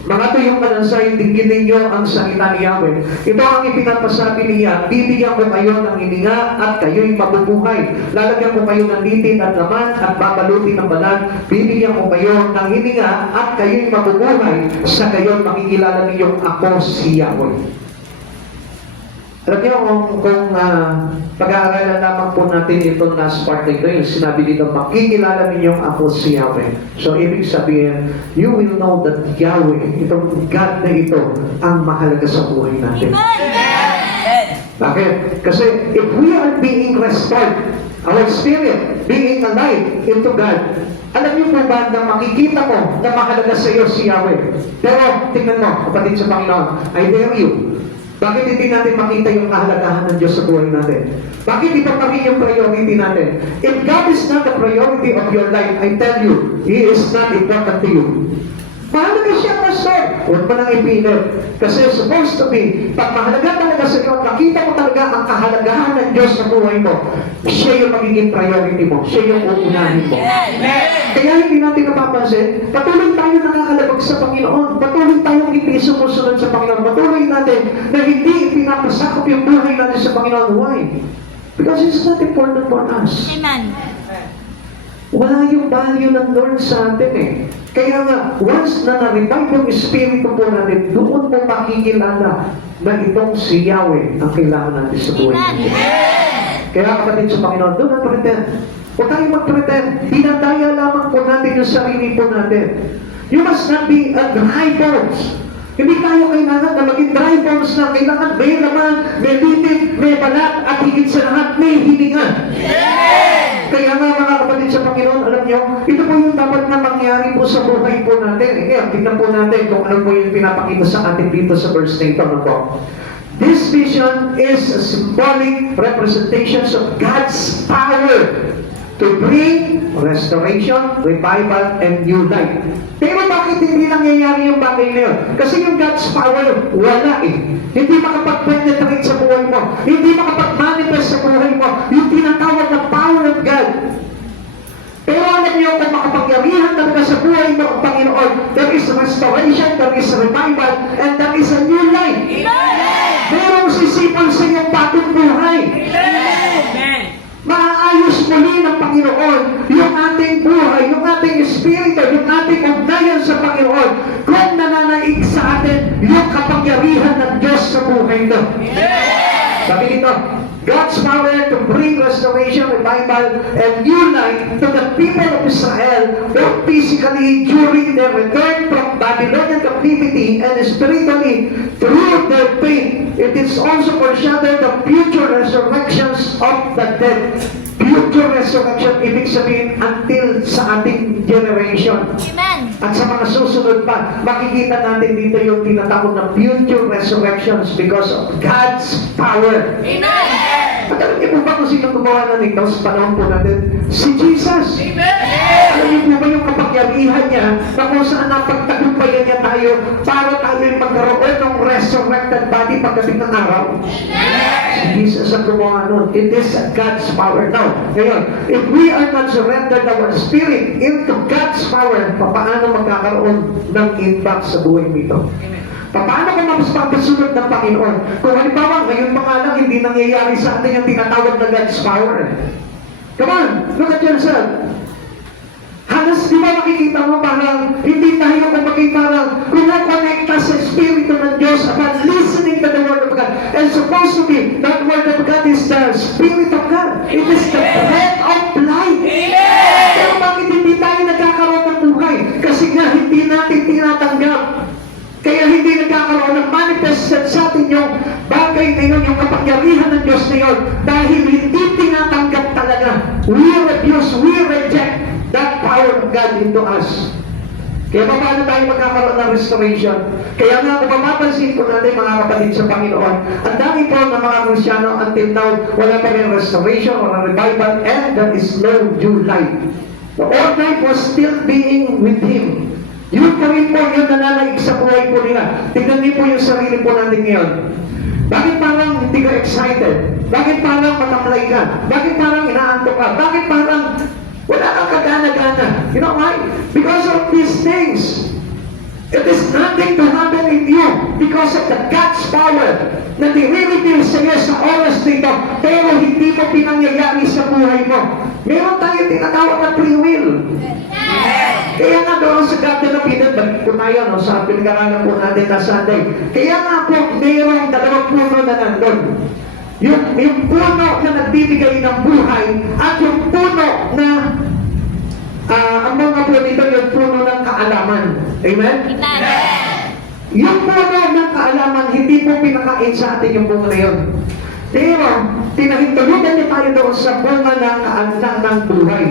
mga tuyong kalansay, dinggin ninyo ang salita ni Yahweh. Ito ang ipinapasabi niya, bibigyan ko kayo ng hininga at kayo'y mabubuhay. Lalagyan ko kayo ng litin at laman at babalutin ng balat. Bibigyan ko kayo ng hininga at kayo'y mabubuhay. Sa gayon makikilala ninyong ako si Yahweh. Alam niyo kung pag-aaralan lamang po natin itong last part na ito, yung sinabi dito, makikilala ninyong ako si Yahweh. So, ibig sabihin, you will know that Yahweh, itong God na ito, ang mahalaga sa buhay natin. Bakit? Kasi if we are being restored, our spirit, being alive into God, alam niyo po ba na makikita mo na mahalaga sa iyo si Yahweh? Pero, tingnan mo, kapatid sa Panginoon, I dare you, bakit hindi natin makita yung kahalagahan ng Diyos sa buhay natin? Bakit ito pa rin yung priority natin? If God is not the priority of your life, I tell you, He is not important to you. Mahalaga siya, Pastor. Huwag mo nang ipilit. Kasi supposed to be, pag mahalaga talaga sa iyo, nakita mo talaga ang kahalagahan ng Diyos sa buhay mo, siya yung magiging priority mo. Siya yung uunahin mo. Kaya hindi natin napapansin, patuloy tayo nakakalabag sa Panginoon. Patuloy tayong hindi sumusunod sa Panginoon. Patuloy natin na hindi pinapasakop yung buhay natin sa Panginoon. Why? Because it's not important for us. Amen. Wala yung value ng Lord sa atin eh. Kaya nga, once na na-revive yung espiritu po natin, doon mo makikilala na itong si Yahweh ang kailangan natin sa buhay natin. Kaya kapatid sa Panginoon, do not pretend. Huwag tayong mag-pretend. Dinadaya lamang po natin yung sarili po natin. You must not be a dry bones. Hindi tayo kailangan na maging dry bones na kailangan may laman, may litit, may balat, at higit sa lahat, may hininga. Kaya nga mga kapatid sa Panginoon, alam niyo, ito po yung dapat na mangyari po sa buhay po natin. Ngayon, tignan po natin kung ano po yung pinapakita sa atin dito sa verse na ito. Ano po? This vision is a symbolic representations of God's power to bring restoration, revival, and new life. Pero bakit hindi nangyayari yung bagay na yun? Kasi yung God's power, wala eh. Hindi makapag-penetrate sa buhay mo. Hindi makapag-manifest sa buhay mo. Yung tinatawag na power of God. Pero alam niyo, kung makapagyarihan talaga sa buhay mo ang Panginoon, there is restoration, there is revival, and there is a new life. Merong sisipon sa iyong bagong buhay. Maaayos muli ng Panginoon yung ating buhay, yung ating espiritu, yung ating ugnayan sa Panginoon kung nananaig sa atin yung kapangyarihan ng Diyos sa buhay ito. Sabi nito, God's power to bring restoration, revival, and new life to the people of Israel, both physically during their return from Babylonian captivity and spiritually through their faith. It is also foreshadowed the future resurrections of the dead. Future resurrection, ibig sabihin, until sa ating generation. Amen. At sa mga susunod pa, makikita natin dito yung tinatawag na future resurrections because of God's power. Amen. At alam niyo po ba kung sino gumawa na nito sa panahon po natin? Si Jesus. Alam niyo po ba yung kapangyarihan niya na kung saan napagtagumpayan niya tayo para tayo magkaroon ng resurrected body pagdating ng araw? Si Jesus ang gumawa nun. It is God's power. Now, ngayon, if we are not surrendered our spirit into God's power, paano magkakaroon ng impact sa buhay nito? Paano kung mapasunod ng Panginoon? Kung halimbawa, ngayon pa nga lang, hindi nangyayari sa atin yung tinatawag na God's power. Come on, look at yourself. Halos, di ba makikita mo parang hindi tayo kumagay parang kumakonekta sa Espiritu ng Diyos about listening to the Word of God. And supposed to be, that Word of God is the Spirit of God. It is the breath of life. Pero bakit hindi tayo nagkakaroon ng buhay? Kasi nga, hindi natin tinatanggap. Kaya hindi nagkakaroon ng manifested sa atin yung bagay na yun, yung kapangyarihan ng Diyos na yun, dahil hindi tinatanggap talaga. We refuse, we reject that power of God into us. Kaya paano tayo magkakaroon ng restoration? Kaya nga kung mapapansin po natin mga kapatid sa Panginoon, ang dami po ng mga Kristyano until now, wala pa rin restoration or revival, and there is no new life. The old life was still being with Him. Yun pa rin po yung nananaig sa buhay po nila. Tignan niyo po yung sarili po natin ngayon. Bakit parang hindi ka excited? Bakit parang matamlay ka? Bakit parang inaantok ka? Bakit parang wala kang kagana-gana? You know why? Because of these things. It is nothing to happen in you because of the God's power na nire-reveal sa iyo sa oras nito, pero hindi mo pinangyayari sa buhay mo. Meron tayo tinatawag na free will. Kaya nga doon sa Garden of Eden, balik po tayo no, sa pinag-aralan po natin na Sunday. Kaya nga po, mayroong dalawang puno na nandun. Yung puno na nagbibigay ng buhay at yung puno na ang mga po dito yung puno ng kaalaman. Amen? Yung puno ng kaalaman, hindi po pinakain sa atin yung bunga na yun. Pero, tinahintulugan niya tayo doon sa bunga ng buhay.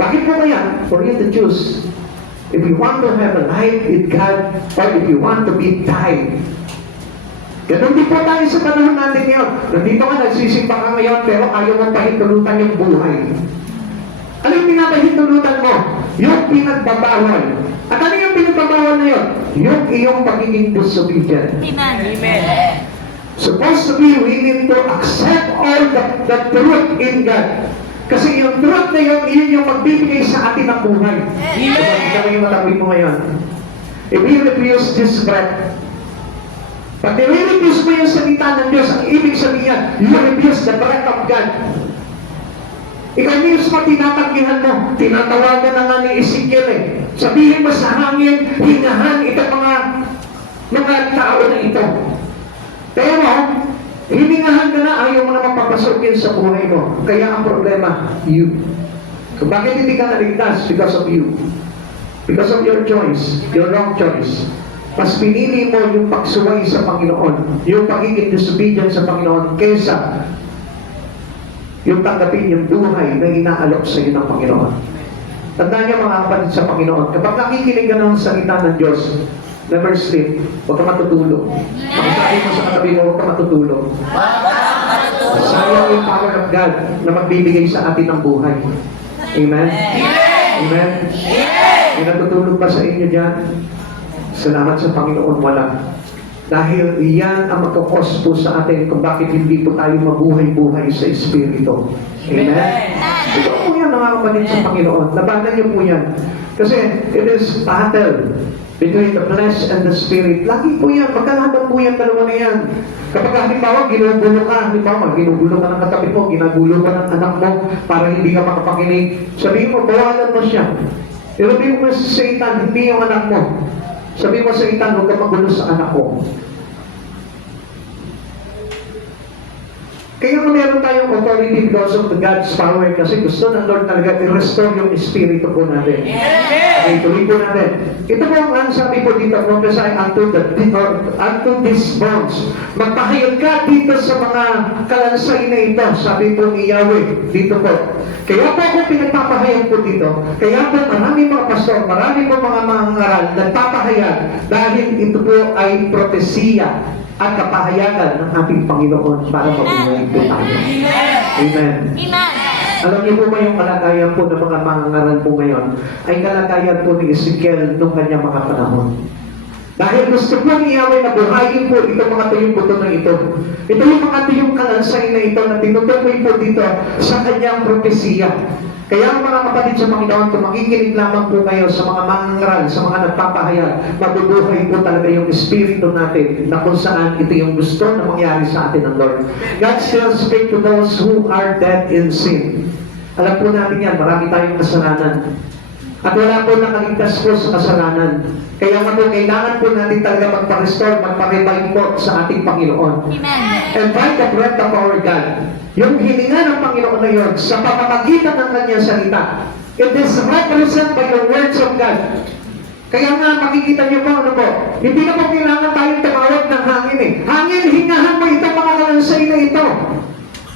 Bakit po kaya? For you to choose. If you want to have a life with God, or if you want to be died. Ganun din po tayo sa panahon natin ngayon. Nandito ka, nagsisimba ka ngayon, pero ayaw mong pahintulutan yung buhay. Ano yung pinapahintulutan mo? Yung pinagbabawal. At ano yung pinagbabawal na yun? Yung iyong pagiging disobedient. Amen. Supposed to be, we need to accept all the truth in God. Kasi yung truth na yun, yun yung magbibigay sa atin ng buhay. Amen. So, yung matabi mo ngayon. If we refuse this breath, pag nire-refuse mo yung salita ng Diyos, ang ibig sabihin yan, you refuse the breath of God. Ikaw mismo tinatanggihan mo, tinatawagan na nga ni Ezekiel eh. Sabihin mo sa hangin, hingahan itong mga tao na ito. Pero, Hiningahan ka na, ayaw mo na mapapasukin sa buhay mo. Kaya ang problema, you. So bakit hindi ka naligtas? Because of you. Because of your choice, your wrong choice. Mas pinili mo yung pagsuway sa Panginoon, yung pagiging disobedient sa Panginoon, kaysa yung tanggapin yung buhay na inaalok sa iyo ng Panginoon. Tandaan niyo mga kapatid sa Panginoon, kapag nakikinig ka ng salita ng Diyos, never sleep, huwag ka matutulog. Pagkasabi mo sa katabi mo, huwag ka matutulog. Sayang yung power of God na magbibigay sa atin ng buhay. Amen? Amen? May natutulog pa sa inyo dyan? Salamat sa Panginoon, wala. Dahil yan ang magkakos po sa atin kung bakit hindi po tayo mabuhay-buhay sa Espiritu. Amen? Ito po yan, mga kapatid sa Panginoon. Labanan niyo po yan. Kasi it is battle between the flesh and the spirit. Lagi po yan. Magkalaban po yan, dalawa na yan. Kapag halimbawa, ginugulo ka, ginugulo ka ng katabi mo, ginagulo ka ng anak mo para hindi ka makapakinig. Sabihin mo, bawalan mo siya. Sabihin mo sa Satan, hindi yung anak mo. Sabihin mo sa Satan, huwag ka magulo sa anak ko. Kaya kung meron tayong authority because of the God's power, kasi gusto ng Lord talaga i-restore yung espiritu po natin. Okay, tuloy po natin. Ito po ang sabi po dito, prophesy unto these bones. Magpahayag ka dito sa mga kalansay na ito, sabi po ni Yahweh, dito po. Kaya po ako pinagpapahayag po dito, kaya po marami mga pastor, marami po mga ngaral nagpapahayag dahil ito po ay propesiya at kapahayagan ng ating Panginoon para mabuhay po tayo. Amen. Amen. Alam niyo po ba yung kalagayan po ng mga mangangaral po ngayon ay kalagayan po ni Ezekiel noong kanyang mga panahon. Dahil gusto po ni Yahweh na buhayin po itong mga tuyong buto na ito. Ito yung mga tuyong kalansay na ito na tinutukoy po dito sa kanyang propesiya. Kaya mga kapatid sa Panginoon, kung makikinig lamang po kayo sa mga mangangaral, sa mga nagpapahayag, mabubuhay po talaga yung espiritu natin na kung saan ito yung gusto na mangyari sa atin ng Lord. God still speak to those who are dead in sin. Alam po natin yan, marami tayong kasalanan. At wala po nakaligtas po sa kasalanan. Kaya nga po, kailangan po natin talaga magpa-restore, magpa-revive po sa ating Panginoon. Amen. And by the breath of our God, yung hininga ng Panginoon na yun, sa pamamagitan ng kanyang salita, it is represented by the words of God. Kaya nga, makikita niyo po, ano po, hindi na po kailangan tayong tumawag ng hangin eh. Hangin, hingahan mo itong mga kalansay na ito.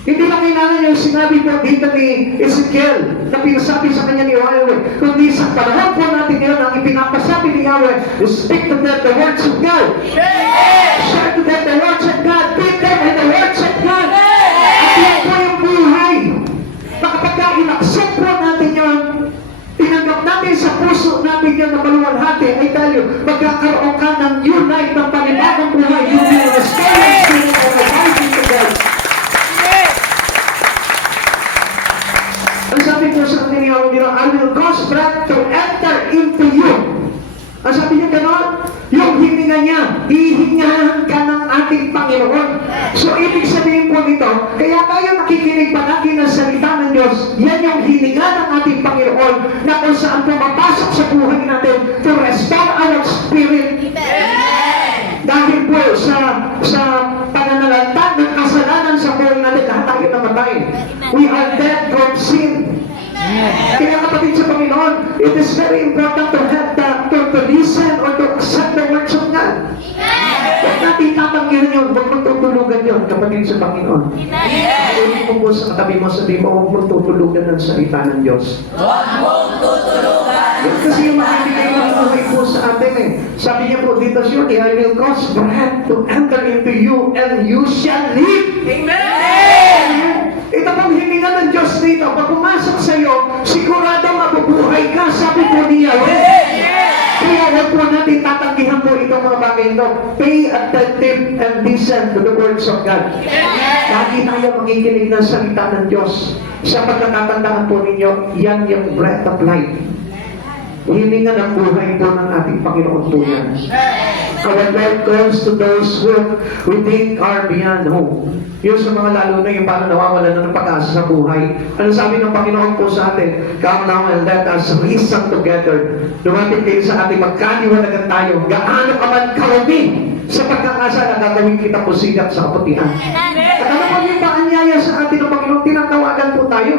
Hindi na kailangan yung sinabi po dito ni Ezekiel na pinasabi sa kanya ni Yahweh, kundi sa panahon po natin ngayon ang ipinapasabi ni Yahweh, speak to them the words of God. Share to them the words of God. Feed them with the words of God. At yan po yung buhay. Kapag inaccept po natin yun, tinanggap natin sa puso natin yun na maluwalhati, ay tayo, magkakaroon ka ng new life, ng panibagong buhay. You will restore your spirit of the life to God. Ang sabi ko sa kanila, I will cause breath to enter into you. Ang sabi niya gano'n, yung hininga niya, hihingahan ka ng ating Panginoon. So, ibig sabihin po nito, kaya tayo nakikinig palagi ng salita ng Diyos, yan yung hininga ng ating Panginoon na kung saan pumapasok sa buhay natin to restore our spirit. Dahil po sa pananalantad ng kasalanan sa buhay natin, lahat tayo namatay. We are dead from sin. Kaya kapatid sa Panginoon, it is very important to have to listen or to accept the words of God. Huwag natin tatanggihan yun, huwag mong tutulugan yun, kapatid sa Panginoon. Ulit mo po sa katabi mo, sabi mo, huwag mong tutulugan ng salita ng Diyos. Huwag mong tutulugan. Yun kasi yung makibigay ng buhay po sa atin eh. Sabi niya po dito, surely I will cause breath to enter into you and you shall live. Amen! Ito pong hininga ng Diyos dito. Pag pumasok sa iyo, sigurado mabubuhay ka, sabi po niya. Kaya huwag po natin tatanggihan po itong mga bagay ito. Pay attentive and listen to the words of God. Lagi tayo makikinig ng salita ng Diyos. Sa pagkakatandaan po ninyo, yan yung breath of life. Hininga ng buhay po ng ating Panginoon po yan. Our Lord calls to those who we think are beyond hope. Yung sa mga lalo na yung parang nawawala na ng pag-asa sa buhay. Ano sabi ng Panginoon po sa atin? Come now and let us reason together. Dumating kayo sa ating magkaniwalagan tayo. Gaano ka man karami sa pagkakasa na gagawin kita pusigat sa kaputihan. At ano po yung paanyaya sa atin ng Panginoon? Tinatawagan po tayo.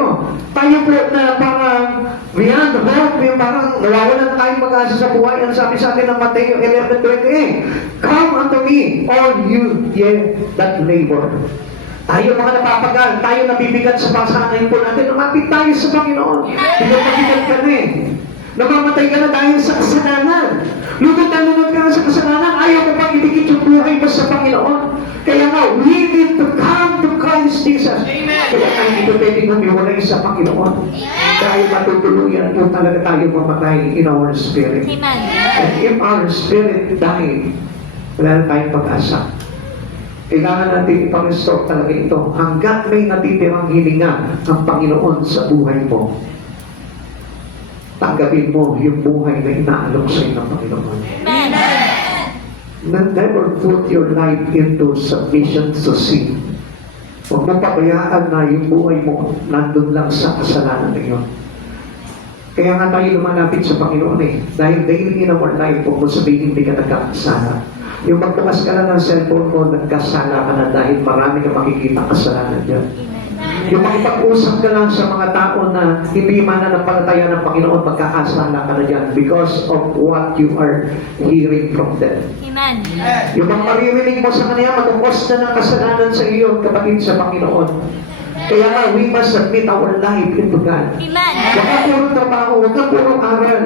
Tayo po na parang beyond hope, yung parang nawawalan na tayong pag-asa sa buhay. Ang sabi sa atin ng Mateo 11:28, come unto me, all you ye that labor. Tayo mga napapagal, tayo nabibigat sa pasanay po natin, lumapit tayo sa Panginoon. Pinapabigat ka na eh. Namamatay ka na dahil sa kasalanan. Lugod na lugod ka na sa kasalanan, ayaw mo pang idikit yung buhay mo sa Panginoon. Kaya nga, we need to come to Christ Jesus. Kaya tayo dito pwedeng humiwalay sa Panginoon. Dahil matutuluyan po talaga tayo mamatay in our spirit. And if our spirit died, wala na tayong pag-asa. Kailangan natin ipang-restore talaga ito hanggat may natitirang hilinga ang Panginoon sa buhay mo. Tanggapin mo yung buhay na inaalok sa ng Panginoon. Never put your life into submission to sin. Huwag mong pabayaan na yung buhay mo nandun lang sa kasalanan na yun. Kaya nga tayo lumalapit sa Panginoon eh. Dahil daily in our life, huwag mo sabihin hindi ka nagkakasala. Yung magbukas ka na ng cellphone mo, nagkasala ka na dahil marami ka makikita kasalanan dyan. Yung makipag-usap ka lang sa mga tao na hindi mananampalataya ng Panginoon, magkakasala ka na dyan because of what you are hearing from them. Amen. Yung mga maririnig mo sa kanila, matungkos na ng kasalanan sa iyo, kapatid sa Panginoon. Kaya nga, we must submit our life into God. Amen. Huwag ka puro trabaho, huwag ka puro aral.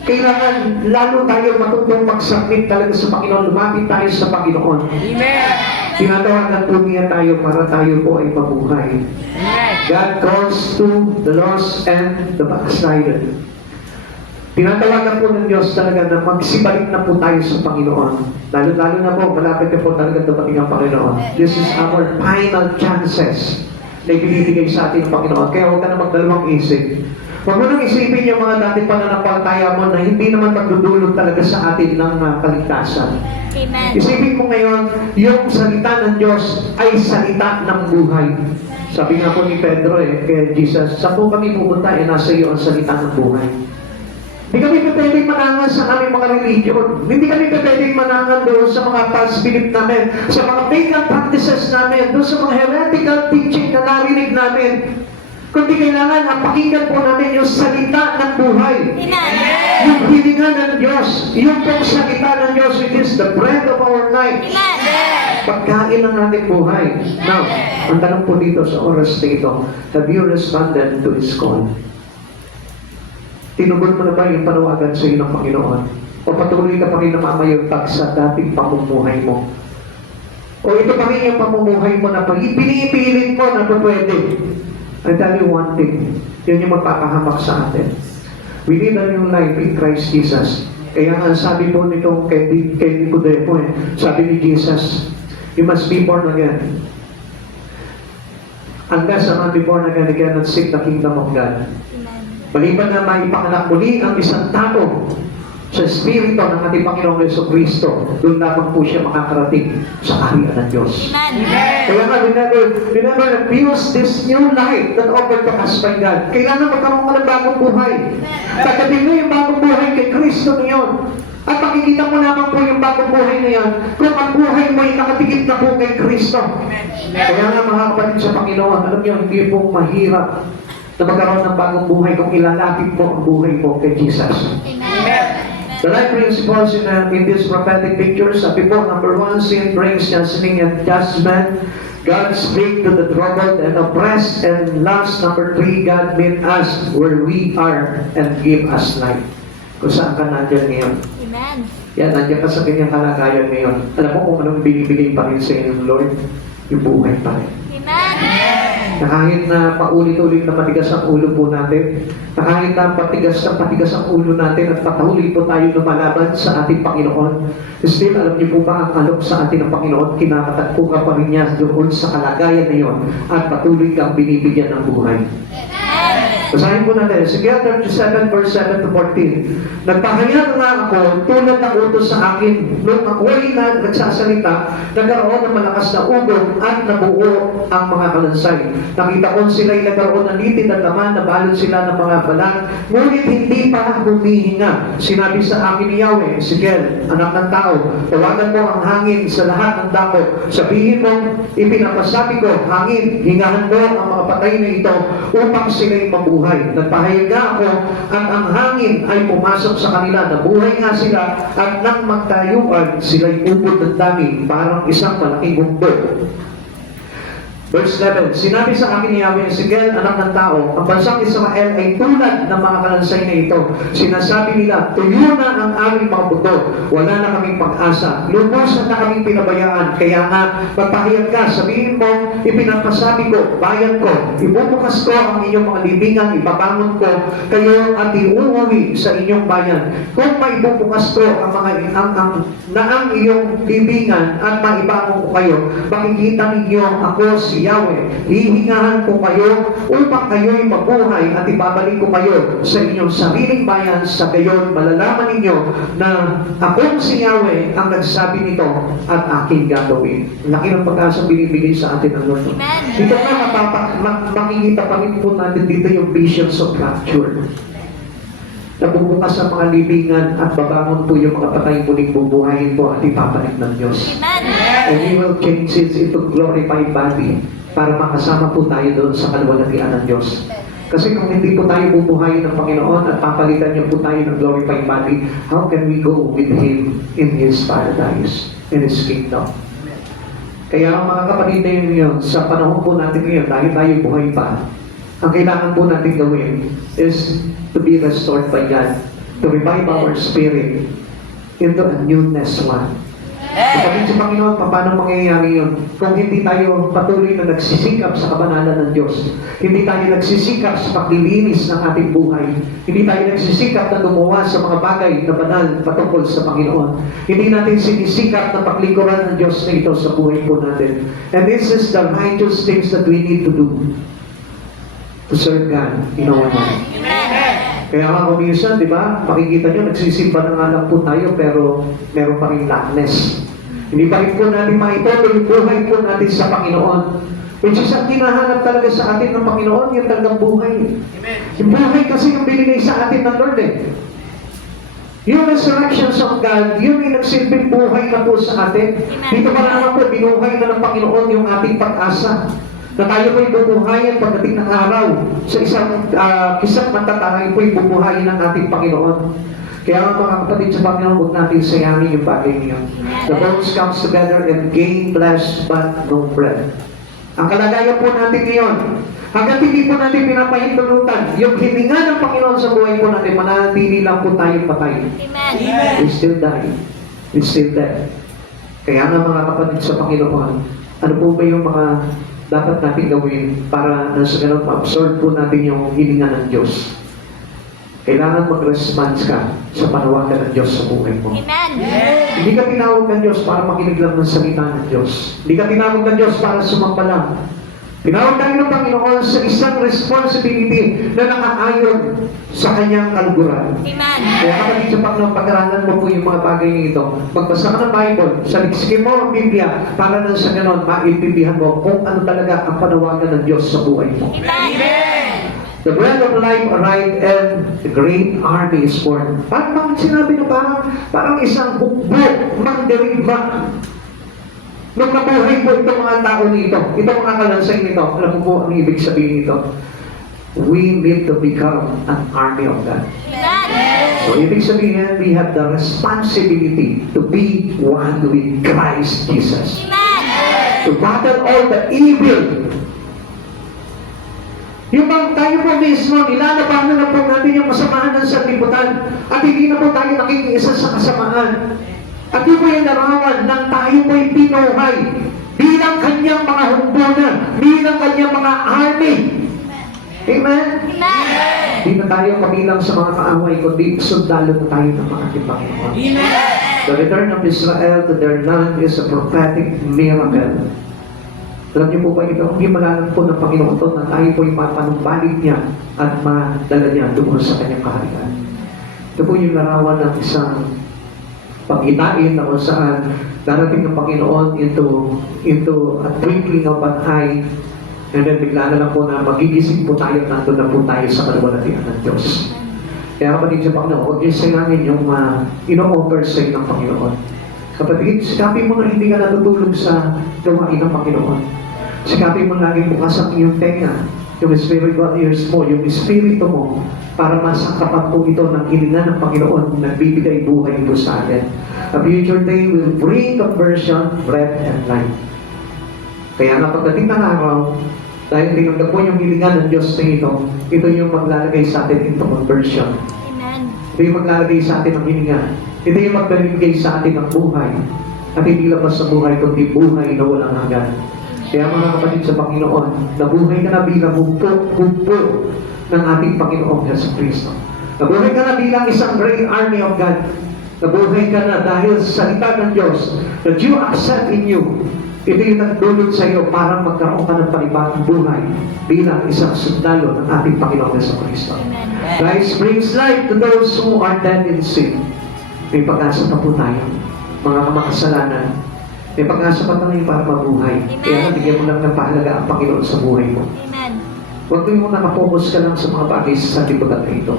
Kailangan lalo tayo matutong mag-submit talaga sa Panginoon. Lumapit tayo sa Panginoon. Amen. Tinatawagan po niya tayo para tayo po ay mabuhay. God calls to the lost and the backslided. Tinatawagan po ng Diyos talaga na magsibalik na po tayo sa Panginoon. Lalo na po, malapit na po talaga dumating ang Panginoon. This is our final chances na ibinibigay sa atin ng Panginoon. Kaya huwag ka na magdalawang isip. Huwag mo nang isipin yung mga dating pananampalataya mo na hindi naman magdudulot talaga sa atin ng kaligtasan. Amen. Isipin mo ngayon, yung salita ng Diyos ay salita ng buhay. Sabi nga po ni Pedro kay Jesus, saan po kami pupunta? Nasa iyo ang salita ng buhay. Hindi kami pwedeng manangan sa aming mga religion. Hindi kami pwedeng manangan doon sa mga false belief namin, sa mga pagan practices namin, doon sa mga heretical teaching na narinig namin. Kundi kailangan ang pakinggan po namin yung salita ng buhay. Amen. Yung hilingan ng Diyos. Yung pong salita ng Diyos, it is the bread of our life. Amen. Pagkain ng ating buhay. Now, ang tanong po dito sa oras na ito, have you responded to His call? Tinugon mo na ba yung panawagan sa iyo ng Panginoon? O patuloy ka pa rin namamayagpag sa dating pamumuhay mo? O ito pa rin yung pamumuhay mo na pinipilit mo na pwede? I tell you one thing, yun yung magpapahamak sa atin. We need a new life in Christ Jesus. Kaya nga sabi po nito kay Nicodemo sabi ni Jesus, you must be born again. Unless a man be born again, he cannot seek the kingdom of God. Maliban na maipanganak muli ang isang tao sa Espiritu ng ating Panginoong Jesucristo, doon lamang po siya makakarating sa kaharian ng Diyos. Amen. Kaya nga, we never abuse this new life that offered to us by God. Kailangan magkaroon ka ng bagong buhay. Tagapin mo yung bagong buhay kay Kristo ngayon. At makikita mo naman po yung bagong buhay na yan kung ang buhay mo ay nakatikip na po kay Kristo. Kaya nga mga kapatid sa Panginoon, alam niyo, hindi po mahirap na magkaroon ng bagong buhay kung ilalapit mo ang buhay mo kay Jesus. Amen. The life principles in this prophetic picture, sabi po, number one, sin brings chastening and judgment. God speak to the troubled and oppressed. And last, number three, God meet us where we are and give us life. Kung saan ka nandiyan ngayon. Amen. Yan, nandiyan ka sa kanyang kalagayan ngayon. Alam mo kung anong binibigay pa rin sa inyo ng Lord? Yung buhay pa rin. Amen. Na kahit na paulit-ulit na matigas ang ulo po natin, na kahit na patigas ang ulo natin at patuloy po tayo lumalaban sa ating Panginoon, still, alam niyo po ba ang alok sa ating ng Panginoon, kinakatagpo ka pa rin niya doon sa kalagayan na yun at patuloy kang binibigyan ng buhay. Amen. Basahin po natin, Ezekiel 37 verse 7 to 14. Nagpahayag nga ako tulad ng utos sa akin. Nung ako'y nagsasalita, nagkaroon ng malakas na ugong at nabuo ang mga kalansay. Nakita ko sila'y nagkaroon ng litid at laman, nabalot sila ng mga balang, ngunit hindi pa humihinga. Sinabi sa akin ni Yahweh, Ezekiel, anak ng tao, tawagan mo ang hangin sa lahat ng dako. Sabihin mo, ipinapasabi ko, hangin, hingahan mo ang mga patay na ito upang sila'y mabuhay. Nagpahayag nga ako at ang hangin ay pumasok sa kanila. Nabuhay nga sila at nang magtayuan, sila'y ubod ng dami, parang isang malaking bundok. Verse 11, sinabi sa akin ni Yahweh, Ezekiel, anak ng tao, ang bansang Israel ay tulad ng mga kalansay na ito. Sinasabi nila, tuyo na ang aming mga buto. Wala na kaming pag-asa. Lumusan na kaming pinabayaan. Kaya nga, magpahayag ka, sabihin mo, ipinapasabi ko, bayan ko, ibubukas ko ang inyong mga libingan, ibabangon ko, kayo at iuuwi sa inyong bayan. Kung maibubukas ko ang mga ang iyong libingan at maibangon ko kayo, makikita ninyo ako si Yahweh, hihingahan ko kayo upang kayo'y mabuhay at ibabalik ko kayo sa inyong sariling bayan. Sa gayon, malalaman ninyo na akong si Yahweh ang nagsabi nito at aking gagawin. Laki ng pag-asa binibigay sa atin ang Lord. Dito nga makikita pa rin po natin dito yung visions of rapture. Nabubukas ang mga libingan at babangon po yung mga patay muling bubuhayin po at ipapalik ng Diyos. And He will change it into glorified body para makasama po tayo doon sa kaluwalhatian ng Diyos. Kasi kung hindi po tayo bubuhayin ng Panginoon at papalitan niyo po tayo ng glorified body, how can we go with Him in His paradise, in His kingdom? Kaya mga kapatid na yun, sa panahon po natin ngayon, dahil tayo buhay pa, ang kailangan po natin gawin is to be restored by God, to revive our spirit into a newness one. Kapatid sa Panginoon, paano mangyayari yun? Kung hindi tayo patuloy na nagsisikap sa kabanalan ng Diyos, hindi tayo nagsisikap sa paglilinis ng ating buhay, hindi tayo nagsisikap na gumawa sa mga bagay na banal patungkol sa Panginoon, hindi natin sinisikap na paglikuran ng Diyos na ito sa buhay po natin. And this is the righteous things that we need to do to serve God in our life. Kaya nga kuminsan, di ba, makikita nyo, nagsisimba na nga lang po tayo, pero meron pa rin lackness. Hindi pa rin po natin maitutuloy yung buhay po natin sa Panginoon. Which is ang hinahanap talaga sa atin ng Panginoon, yung talagang buhay. Yung buhay kasi yung binigay sa atin ng Lord eh. Yung resurrections of God, yun yung nagsilbing buhay na po sa atin. Dito pa naman po, binuhay na ng Panginoon yung ating pag-asa. Na tayo po'y bubuhayin pagdating ng araw sa isang matatangay po'y bubuhayin ng ating Panginoon. Kaya mga kapatid sa Panginoon, huwag natin sayangin yung bagay niyo. The bones comes together and gain flesh but no bread. Ang kalagayan po natin ngayon, hanggang hindi po natin pinapahintulutan, yung hininga ng Panginoon sa buhay po natin, mananatili lang po tayong patay. We still die. We still dead. Kaya nga mga kapatid sa Panginoon, ano po ba yung mga dapat natin gawin para nasa ganun ma-absorb po natin yung hininga ng Diyos? Kailangan mag-response ka sa panawagan ng Diyos sa buhay mo. Amen. Hindi ka tinawag ng Diyos para makinig lang ng salita ng Diyos. Hindi ka tinawag ng Diyos para sumampalang. Tinawag tayo ng Panginoon sa isang responsibility na nakaayon sa kanyang kaluguran. Amen. Kaya kapatid sa Panginoon, pag-aralan mo po yung mga bagay nito. Magbasa ka ng Bible, saliksikin mo ang Biblia para na sa ganon, maintindihan mo kung ano talaga ang panawagan ng Diyos sa buhay mo. Amen. The bread of life arrived and the great army is born. Parang sinabi na parang isang hukbo, mandirigma. Nung nabuhay po itong mga tao nito, itong mga kalansay nito, alam mo po ang ibig sabihin nito? We need to become an army of God. Amen. So, ibig sabihin, we have the responsibility to be one with Christ Jesus. Amen. To battle all the evil. Yung bang tayo po mismo, nilalabanan na po natin yung masamahan ng sanlibutan at hindi na po tayo nakikiisa sa kasamaan. At yun po yung larawan ng tayo po'y pinuhay bilang kanyang mga hukbonan, bilang kanyang mga army. Amen? Amen. Hindi na tayo kabilang sa mga kaaway, kundi sundalo na tayo ng mga ating Panginoon. The return of Israel to their land is a prophetic miracle. Alam niyo po ba ito? Hindi malalang po ng Panginoon ito na tayo po ipapanumbalik niya at madala niya doon sa kanyang kaharian. Ito po yung larawan ng isang pagkitain na kung saan darating ng Panginoon into a twinkling of an eye, and then bigla na lang po na magigising po tayo at nandun na po tayo sa kaluwalhatian ng Diyos. Kaya kapatid sa Panginoon, huwag niyo sayangin yung ino-offer sa inyo ng Panginoon. Kapatid, sikapin mo na hindi ka natutulog sa gawain ng Panginoon. Sikapin mo laging bukas ang iyong tenga, yung spiritual ears mo, yung espiritu mo, para masangkapan po ito ng hininga ng Panginoon na nagbibigay buhay ito sa atin. A future day will bring conversion, breath, and life. Kaya nga pagdating ng araw, dahil tinanggap mo yung hininga ng Diyos na ito yung maglalagay sa atin into conversion. Amen. Ito yung maglalagay sa atin ng hininga. Ito yung magbibigay sa atin ng buhay. At hindi labas sa buhay, kundi buhay na walang hanggan. Kaya mga kapatid sa Panginoon, nabuhay ka na bilang hugpo ng ating Panginoong Yesu Cristo. Nabuhay ka na bilang isang great army of God. Nabuhay ka na dahil sa salita ng Diyos that you accept in you. Ito yung nagdulot sa iyo para magkaroon ka ng panibagong buhay bilang isang sundalo ng ating Panginoong Yesu Cristo. Christ brings life to those who are dead in sin. May pag-asa pa po tayo, mga kamakasalanan. May pag-asa pa tayo para mabuhay. Kaya nabigyan mo lang ng pahalaga ang Panginoon sa buhay mo. Amen. Huwag mo nakapokus ka lang sa mga bagay sa libutan na ito.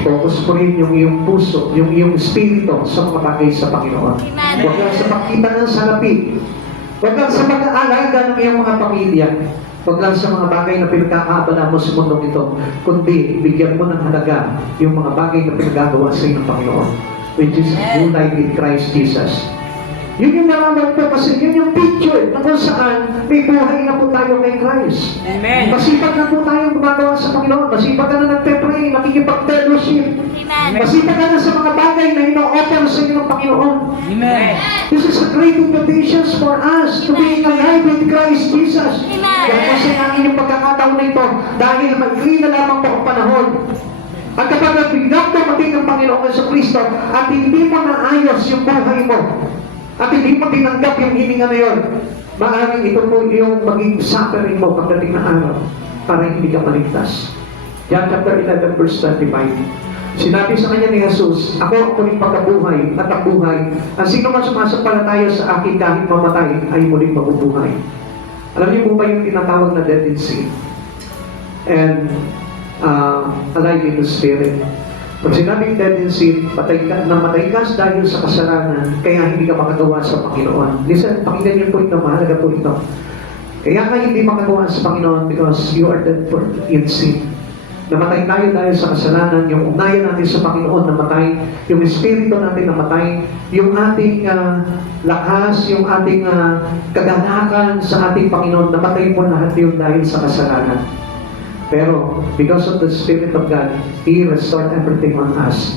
I-focus mo rin yung iyong puso, yung iyong espiritu sa mga bagay sa Panginoon. Amen. Huwag lang sa pagkita ng salapi. Huwag lang sa pag-aalaga ng iyong mga pamilya. Huwag lang sa mga bagay na pinagkakaabala mo sa mundong ito, kundi bigyan mo ng halaga yung mga bagay na pinagagawa sa iyo ng Panginoon, which is new life in Christ Jesus. Yun yung naraman ko kasi yun yung picture na kung saan may buhay na po tayo kay Christ. Amen. Masipag na po tayo gumagawa sa Panginoon. Masipag ka na nagpe-pray, nakikipag-fellowship. Amen. Masipag ka na sa mga bagay na ino-offer sa inyo ng Panginoon. Amen. This is a great invitation for us to be alive with Christ Jesus. Amen. Kaya kasi namin yung pagkakataon na ito dahil mag-green na lamang po ang panahon. At kapag nagbiglang dumating ang Panginoon sa Kristo at hindi mo naayos yung buhay mo, at hindi mo tinanggap yung hininga na yun, maaaring ito po yung maging suffering mo pagdating ng araw para hindi ka maligtas. John chapter 11 verse 25. Sinabi sa kanya ni Jesus, ako ang muling pagkabuhay at ang buhay. Ang sino man sumasampalataya sa akin kahit mamatay ay muling mabubuhay. Alam niyo po ba yung tinatawag na dead in sin? And alive in the spirit. Pag sinabing dead in sin, namatay ka dahil sa kasalanan, kaya hindi ka makagawa sa Panginoon. Listen, pakinggan niyo po ito, mahalaga po ito. Kaya ka hindi makagawa sa Panginoon because you are dead in sin. Namatay tayo dahil sa kasalanan, yung ugnayan natin sa Panginoon namatay, yung espiritu natin namatay, yung ating lakas, yung ating kaganakan sa ating Panginoon, namatay po lahat yun dahil sa kasalanan. Pero, because of the Spirit of God, He restored everything on us.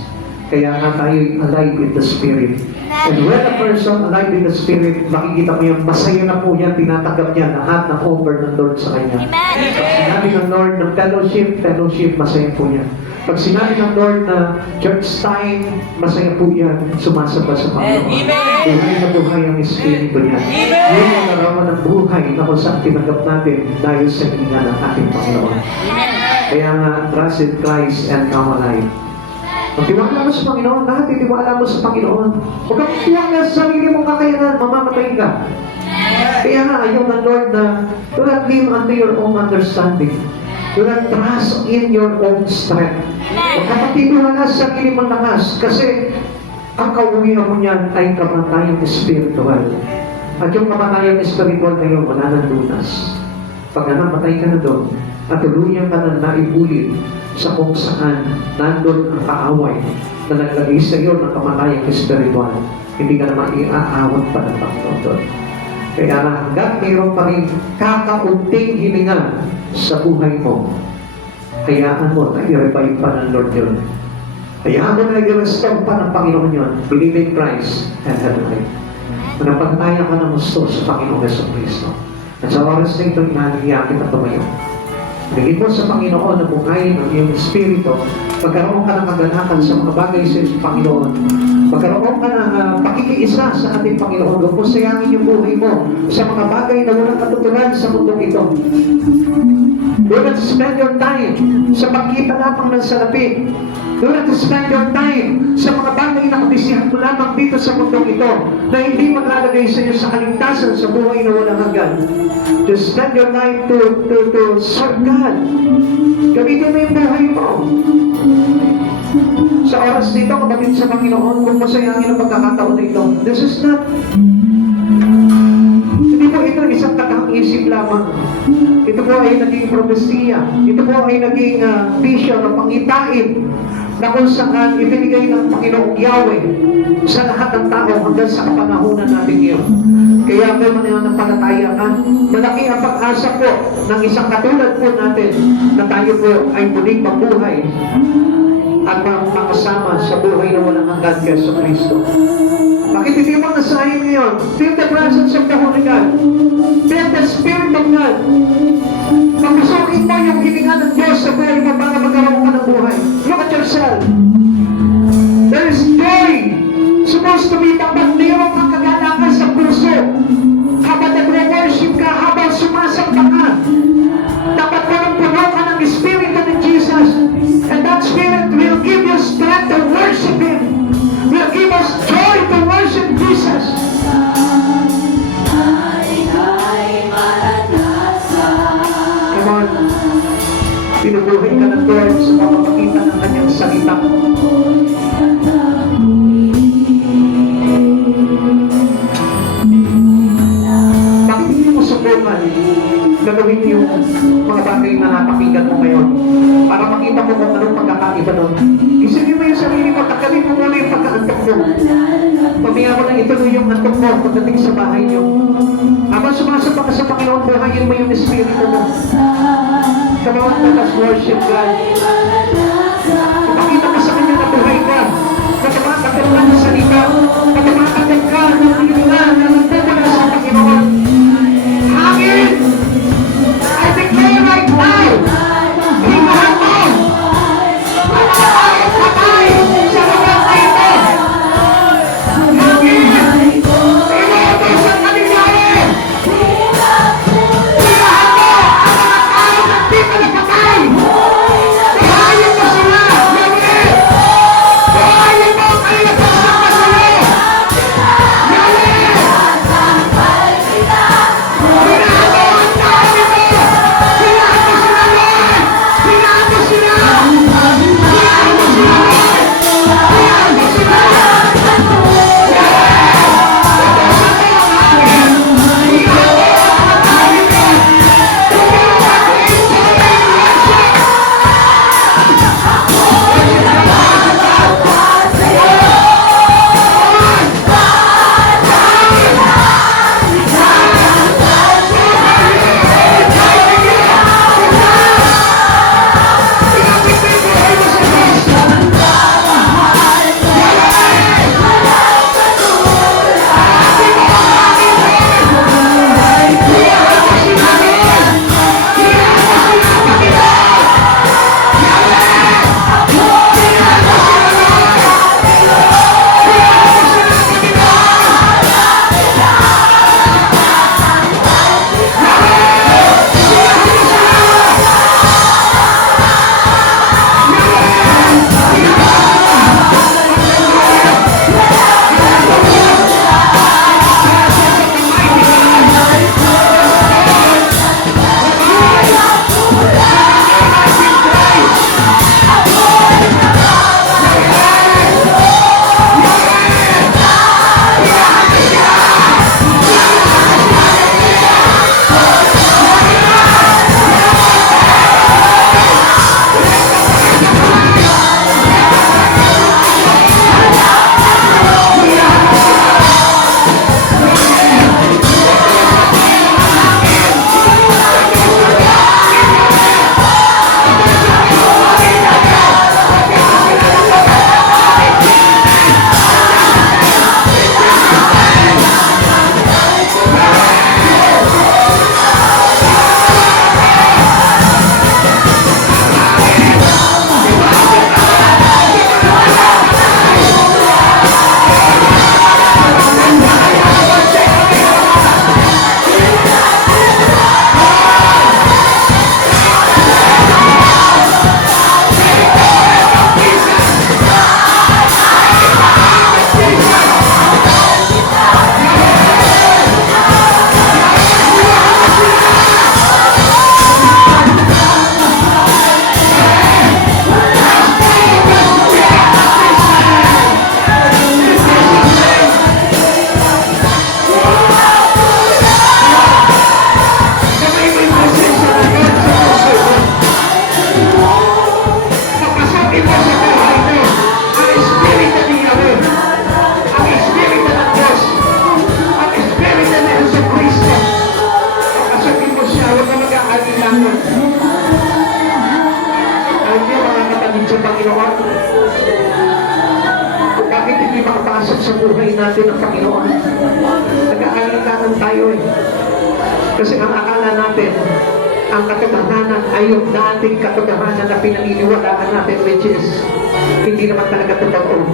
Kaya nga tayo alive in the Spirit. And when a person alive in the Spirit, makikita mo yan, masaya na po yan, tinatanggap niya lahat ng offer ng Lord sa kanya. Amen. Pag sinabi ng Lord ng fellowship, masaya po yan. Pag sinabi ng Lord na church time, masaya po yan, sumasamba sa Panginoon. Buhay na buhay ang Espiritu niya. Yun ang naraman ng buhay na kung saan tinanggap natin dahil sa hininga ng ating Panginoon. Kaya nga, trust in Christ and come alive. Pag tiwala mo sa Panginoon, lahat itiwala mo sa Panginoon. Huwag kang tiwala sa sarili mong kakayanan, mamamatay ka. Kaya nga, ayaw ng Lord na do not live unto your own understanding. Do not trust in your own strength. Huwag ka patitiwala sa sarili mong lakas kasi ang kauwihan mo niyan ay kamatayang spiritual. At yung kamatayang spiritual na yun, wala nang lunas. Pag namatay ka na doon, at tuluyan ka na naibulit sa kung saan nandun ang kaaway na naglagay sa iyo ng kamatayang spiritual, hindi ka naman iaawat pa ng Panginoon doon. Kaya na hanggang mayroon pa rin kakaunting hininga sa buhay mo, hayaan mo na i-revive pa ng Lord yun. Hayaan mo na i-restore pa ng Panginoon yun. Believe in Christ and have life. Manapantaya ka ng gusto sa Panginoon Yesu Cristo. At sa oras na ito, inahalihiyang kita tumayo. Bigyan mo sa Panginoon na buhayin ang iyong espiritu. Pagkaroon ka ng kaganakan sa mga bagay sa Panginoon, Magkaroon ka ng pakikiisa sa ating Panginoon. Huwag mo sayangin yung buhay mo sa mga bagay na walang katuturan sa mundong ito. Do not spend your time sa pagkita lamang ng salapi. Do not spend your time sa mga bagay na kabisihan mo lamang dito sa mundong ito na hindi maglalagay sa iyo sa kaligtasan sa buhay na walang hanggan. Just spend your time to serve God. Gamitin mo yung buhay mo. Sa oras nito, kapatid sa Panginoon, kung masayangin ang pagkakataon na ito, this is not, hindi po ito isang katang-isip lamang. Ito po ay naging propesiya. Ito po ay naging vision o pangitain na kung saan ibinigay ng Panginoong Yahweh sa lahat ng tao hanggang sa kapanahunan natin ngayon. Kaya kung mananampalataya ka, malaki ang pag-asa po ng isang katulad po natin na tayo po ay muling mabuhay at makasama sa buhay na walang hanggan kay Kristo. Bakit hindi mo nasahin ngayon? Feel the presence of the Holy God. Feel the Spirit of God. Pagpasukin mo yung hilingan ng Diyos sa buhay mo para magkaroon ka ng buhay. Look at yourself. There is joy supposed to be dapat mayroon kang kagalakan sa puso. Habang nagre-worship ka, habang sumasamba ka, dapat puno ka ng Spirit of Jesus. And that Spirit will give you strength to worship Him. Will give us joy to worship Jesus. Come on. Pinubuhay ka ng Lord sa pamamagitan ng kanyang salita. Bakit hindi mo subukan gagawin yung mga bagay na napakinggan mo ngayon para makita mo kung anong pagkakaiba nun? Isipin mo yung sarili mo, tagalin mo muna yung pagkaantok mo. Pamiya mo na ituloy yung antok mo pagdating sa bahay niyo. Habang sumasamba ka sa Panginoon, buhayin mo yung espiritu mo. Come on, let us worship God. Ipakita mo sa Kanya na buhay ka. Nagkamakatid ka ng salita. Nagkamakatid ka ng pilihan na nagpupula sa Panginoon. Hangin! I declare right now, himahan mo! At patay sa lugar na ito! Hangin! Inuutos ang kanilayan! Himahan mo ang mga tao na di ka napatay! Himahan sa Panginoon? Kung bakit hindi makapasok sa buhay natin ang Panginoon? Nag-aalinganan tayo eh. Kasi ang akala natin, ang katotohanan ay yung dating katotohanan na pinaniniwalaan natin, which is hindi naman talaga totoo.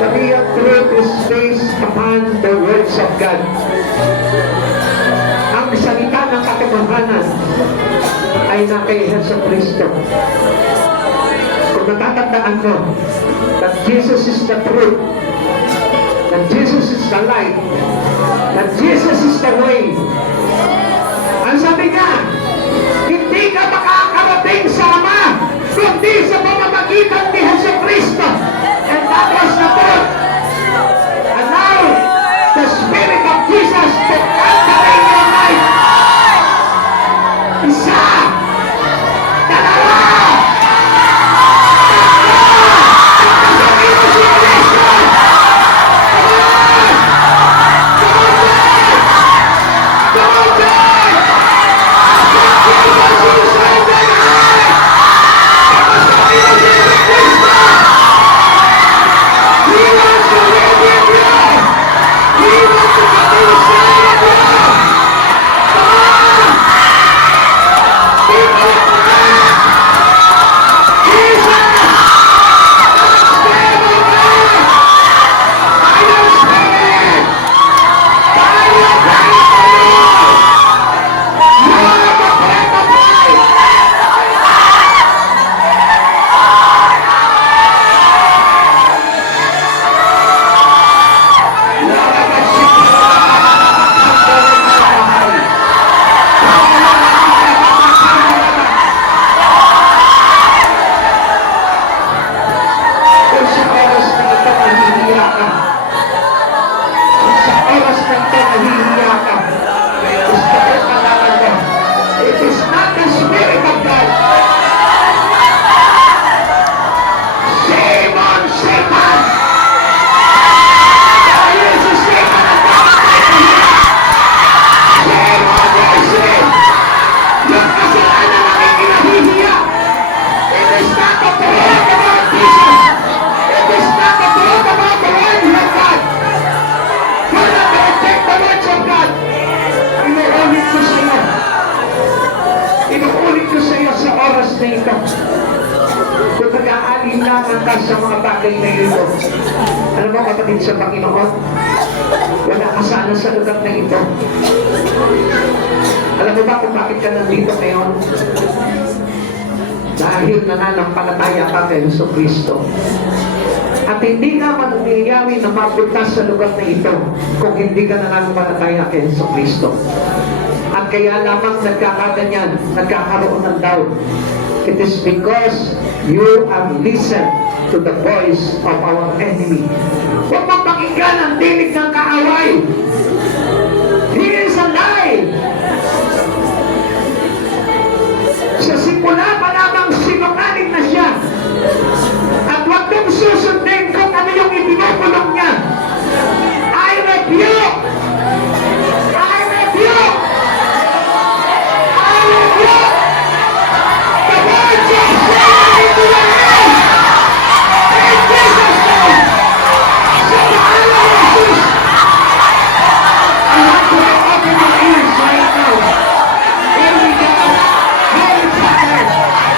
The real truth is based upon the words of God. Ang salita ng katotohanan ay nasa Hesus Kristo. Kung natatandaan mo that Jesus is the truth, that Jesus is the light, that Jesus is the way. Ang sabi niya, hindi ka makakarating sa Ama kundi sa pamamagitan ni Hesus Kristo. And that was the truth. And now, the Spirit of Jesus to enter in your life. Isa, dalawa, kung nag-aalinlangan ka sa mga bagay na ito. Alam mo kapatid sa Panginoon, wala ka sana sa lugar na ito. Alam mo ba kung bakit ka nandito ngayon? Dahil nananampalataya ka kay Hesus Kristo. At hindi ka manangyayari na mapunta sa lugar na ito kung hindi ka nananampalataya kay Hesus Kristo. At kaya lamang nagkakaganyan, nagkakaroon ng doubt. It is because you have listened to the voice of our enemy. Huwag mong pakinggan ang tinig ng kaaway. He is alive. Sa simula pa lamang sinungaling na siya. At huwag mong susundin kung ano yung ipinupulong niya. I rebuke. I rebuke. I rebuke. The words of Satan into your life. In Jesus' name. Sa pangalan ni Jesus. I want you to open your ears right now. Here we go. Holy Father.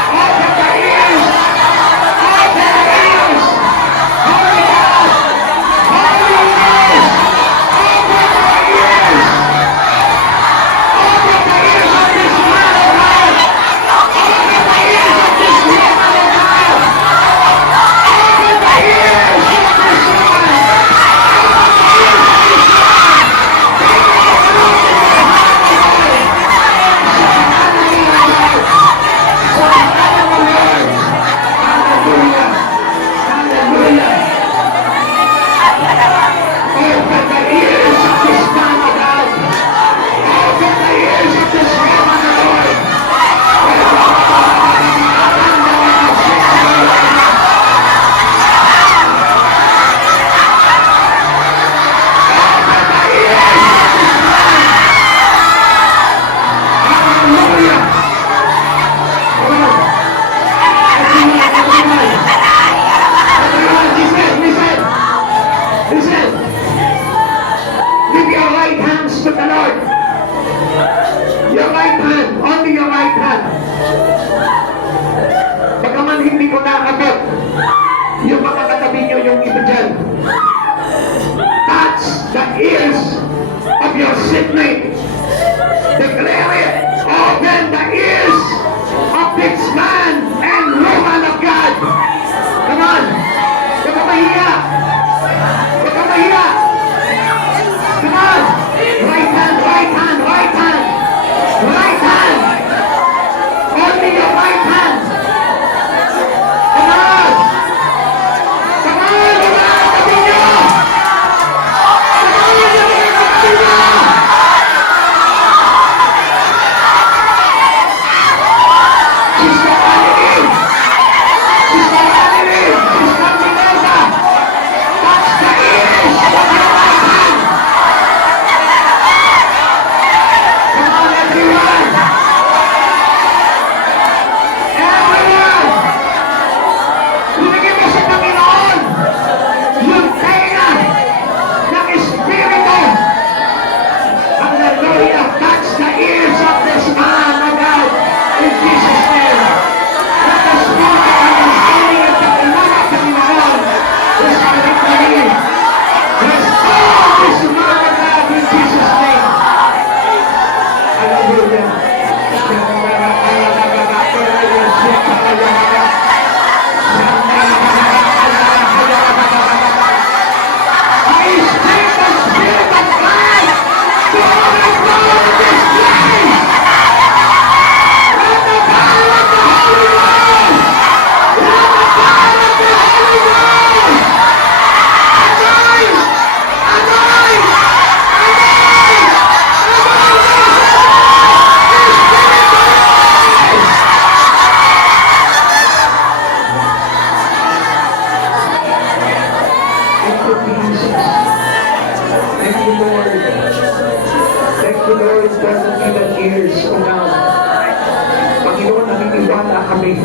kami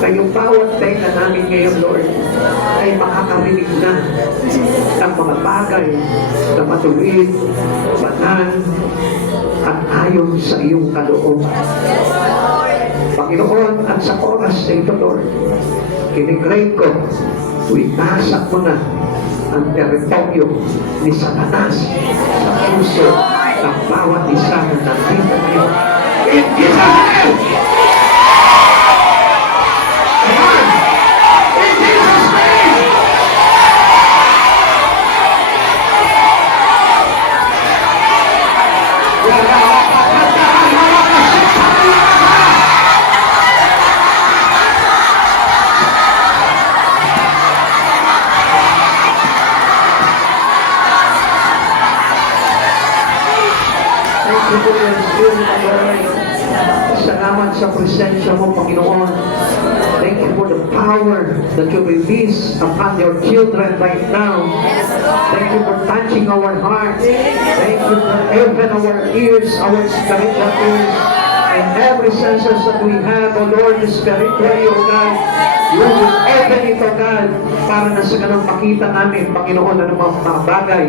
na yung bawat tenga namin ngayon, Lord, ay makakarinig na ng mga bagay na matuwid, banal, at ayon sa iyong kalooban. Panginoon, at sa oras na ito, Lord, kinigrade ko, winasak mo na ang teritoryo ni Satanas sa puso ng bawat isa na nandito ngayon. In Jesus' name! Amen! In Jesus' name! Thank you for your spirit, Lord. Salamat sa presensya mo, Panginoon. Thank you for the power that you release upon your children right now. Thank you for touching our hearts. Thank you for open our ears, our spiritual ears, and every senses that we have, O Lord, spiritually, O God. You will open it, O God, para na sa ganun makita namin, Panginoon, ano mga bagay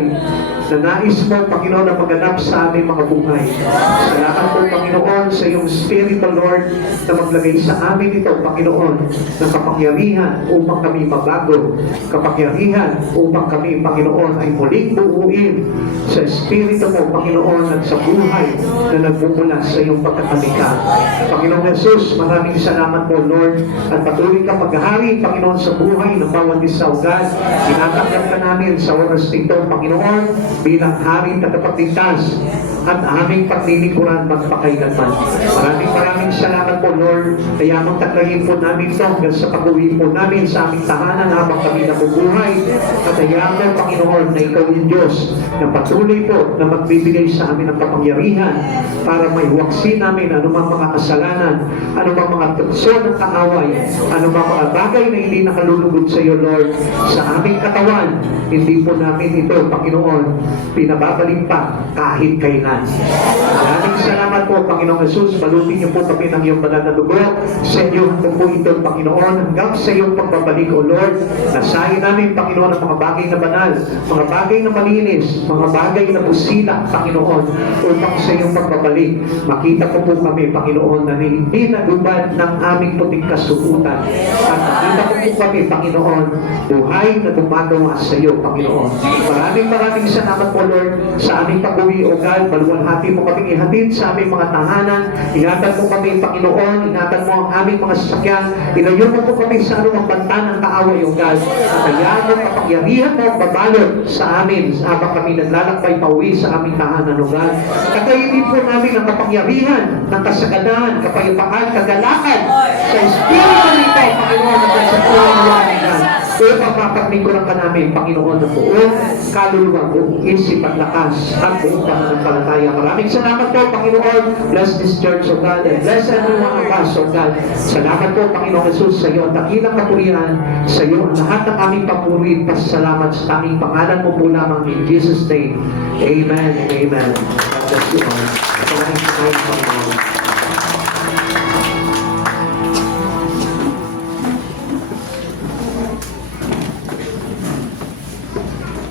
na nais mo, Panginoon, na maganap sa aming mga buhay. Salamat po, Panginoon, sa iyong Spirit, O Lord, na maglagay sa amin ito, Panginoon, ng kapangyarihan upang kami mabago. Kapangyarihan upang kami, Panginoon, ay muling buuin sa Espiritu mo, Panginoon, at sa buhay na nagmumula sa iyong pagkakamika. Panginoon Jesus, maraming salamat po, Lord, at patuloy ka paghahari, Panginoon, sa buhay ng bawat isa, O God. Tinatanggap ka namin sa oras nito, Panginoon, bilang hari na kapagligtas at aming paglilingkuran magpakailanman. Maraming salamat po, Lord. Kaya magtaklayin po namin ito hanggang sa pag-uwi po namin sa aming tahanan habang kami nabubuhay. At hayaan mo, Panginoon, na ikaw yung Diyos na patuloy po na magbibigay sa amin ng kapangyarihan para may huwaksin namin anumang mga kasalanan, anumang mga tukso ng kaaway, anumang mga bagay na hindi nakalulugod sa iyo, Lord, sa aming katawan. Hindi po namin ito, Panginoon, pinababalik pa kahit kailan. Maraming salamat po, Panginoong Jesus. Balutin niyo po kami ng iyong banal na dugo. Sa inyo po ito, Panginoon, hanggang sa iyong pagbabalik, O Lord. Nasahin namin, Panginoon, ang mga bagay na banal, mga bagay na malinis, mga bagay na busila, Panginoon, upang sa iyong pagbabalik. Makita po po kami, Panginoon, na hindi nagubad ng aming puting kasukutan. At makita po po kami, Panginoon, buhay na gumagawa sa iyo, Panginoon. Maraming salamat po, Lord, sa aming pag-uwi, O God. Maluwalhati mo kaming ihatid sa aming mga tahanan. Ingatan mo kami, Panginoon. Ingatan mo ang aming mga sasakyan. Ilayo mo po kami sa anumang banta ng kaaway, O God. At hayaan mo, kapangyarihan mo, babalot sa amin habang kami naglalakbay pauwi sa aming tahanan, O God. Katayin po namin ang kapangyarihan ng kasaganan, kapayapaan, kagalakan sa Espiritu nito, Panginoon, at sa pulang namin, God. Kaya papapaglingkuran ka namin, Panginoon, ng buong kaluluwa, buong isip at lakas at buong pananampalataya. Maraming salamat po, Panginoon. Bless this church, O God, and bless everyone of us, O God. Salamat po, Panginoon Jesus, sa iyo ang dakilang kapurihan, sa iyo ang lahat ng aming papuri. Pasalamat sa aming pangalan mo po lamang in Jesus' name. Amen and amen. God bless you all. Maraming salamat, Panginoon.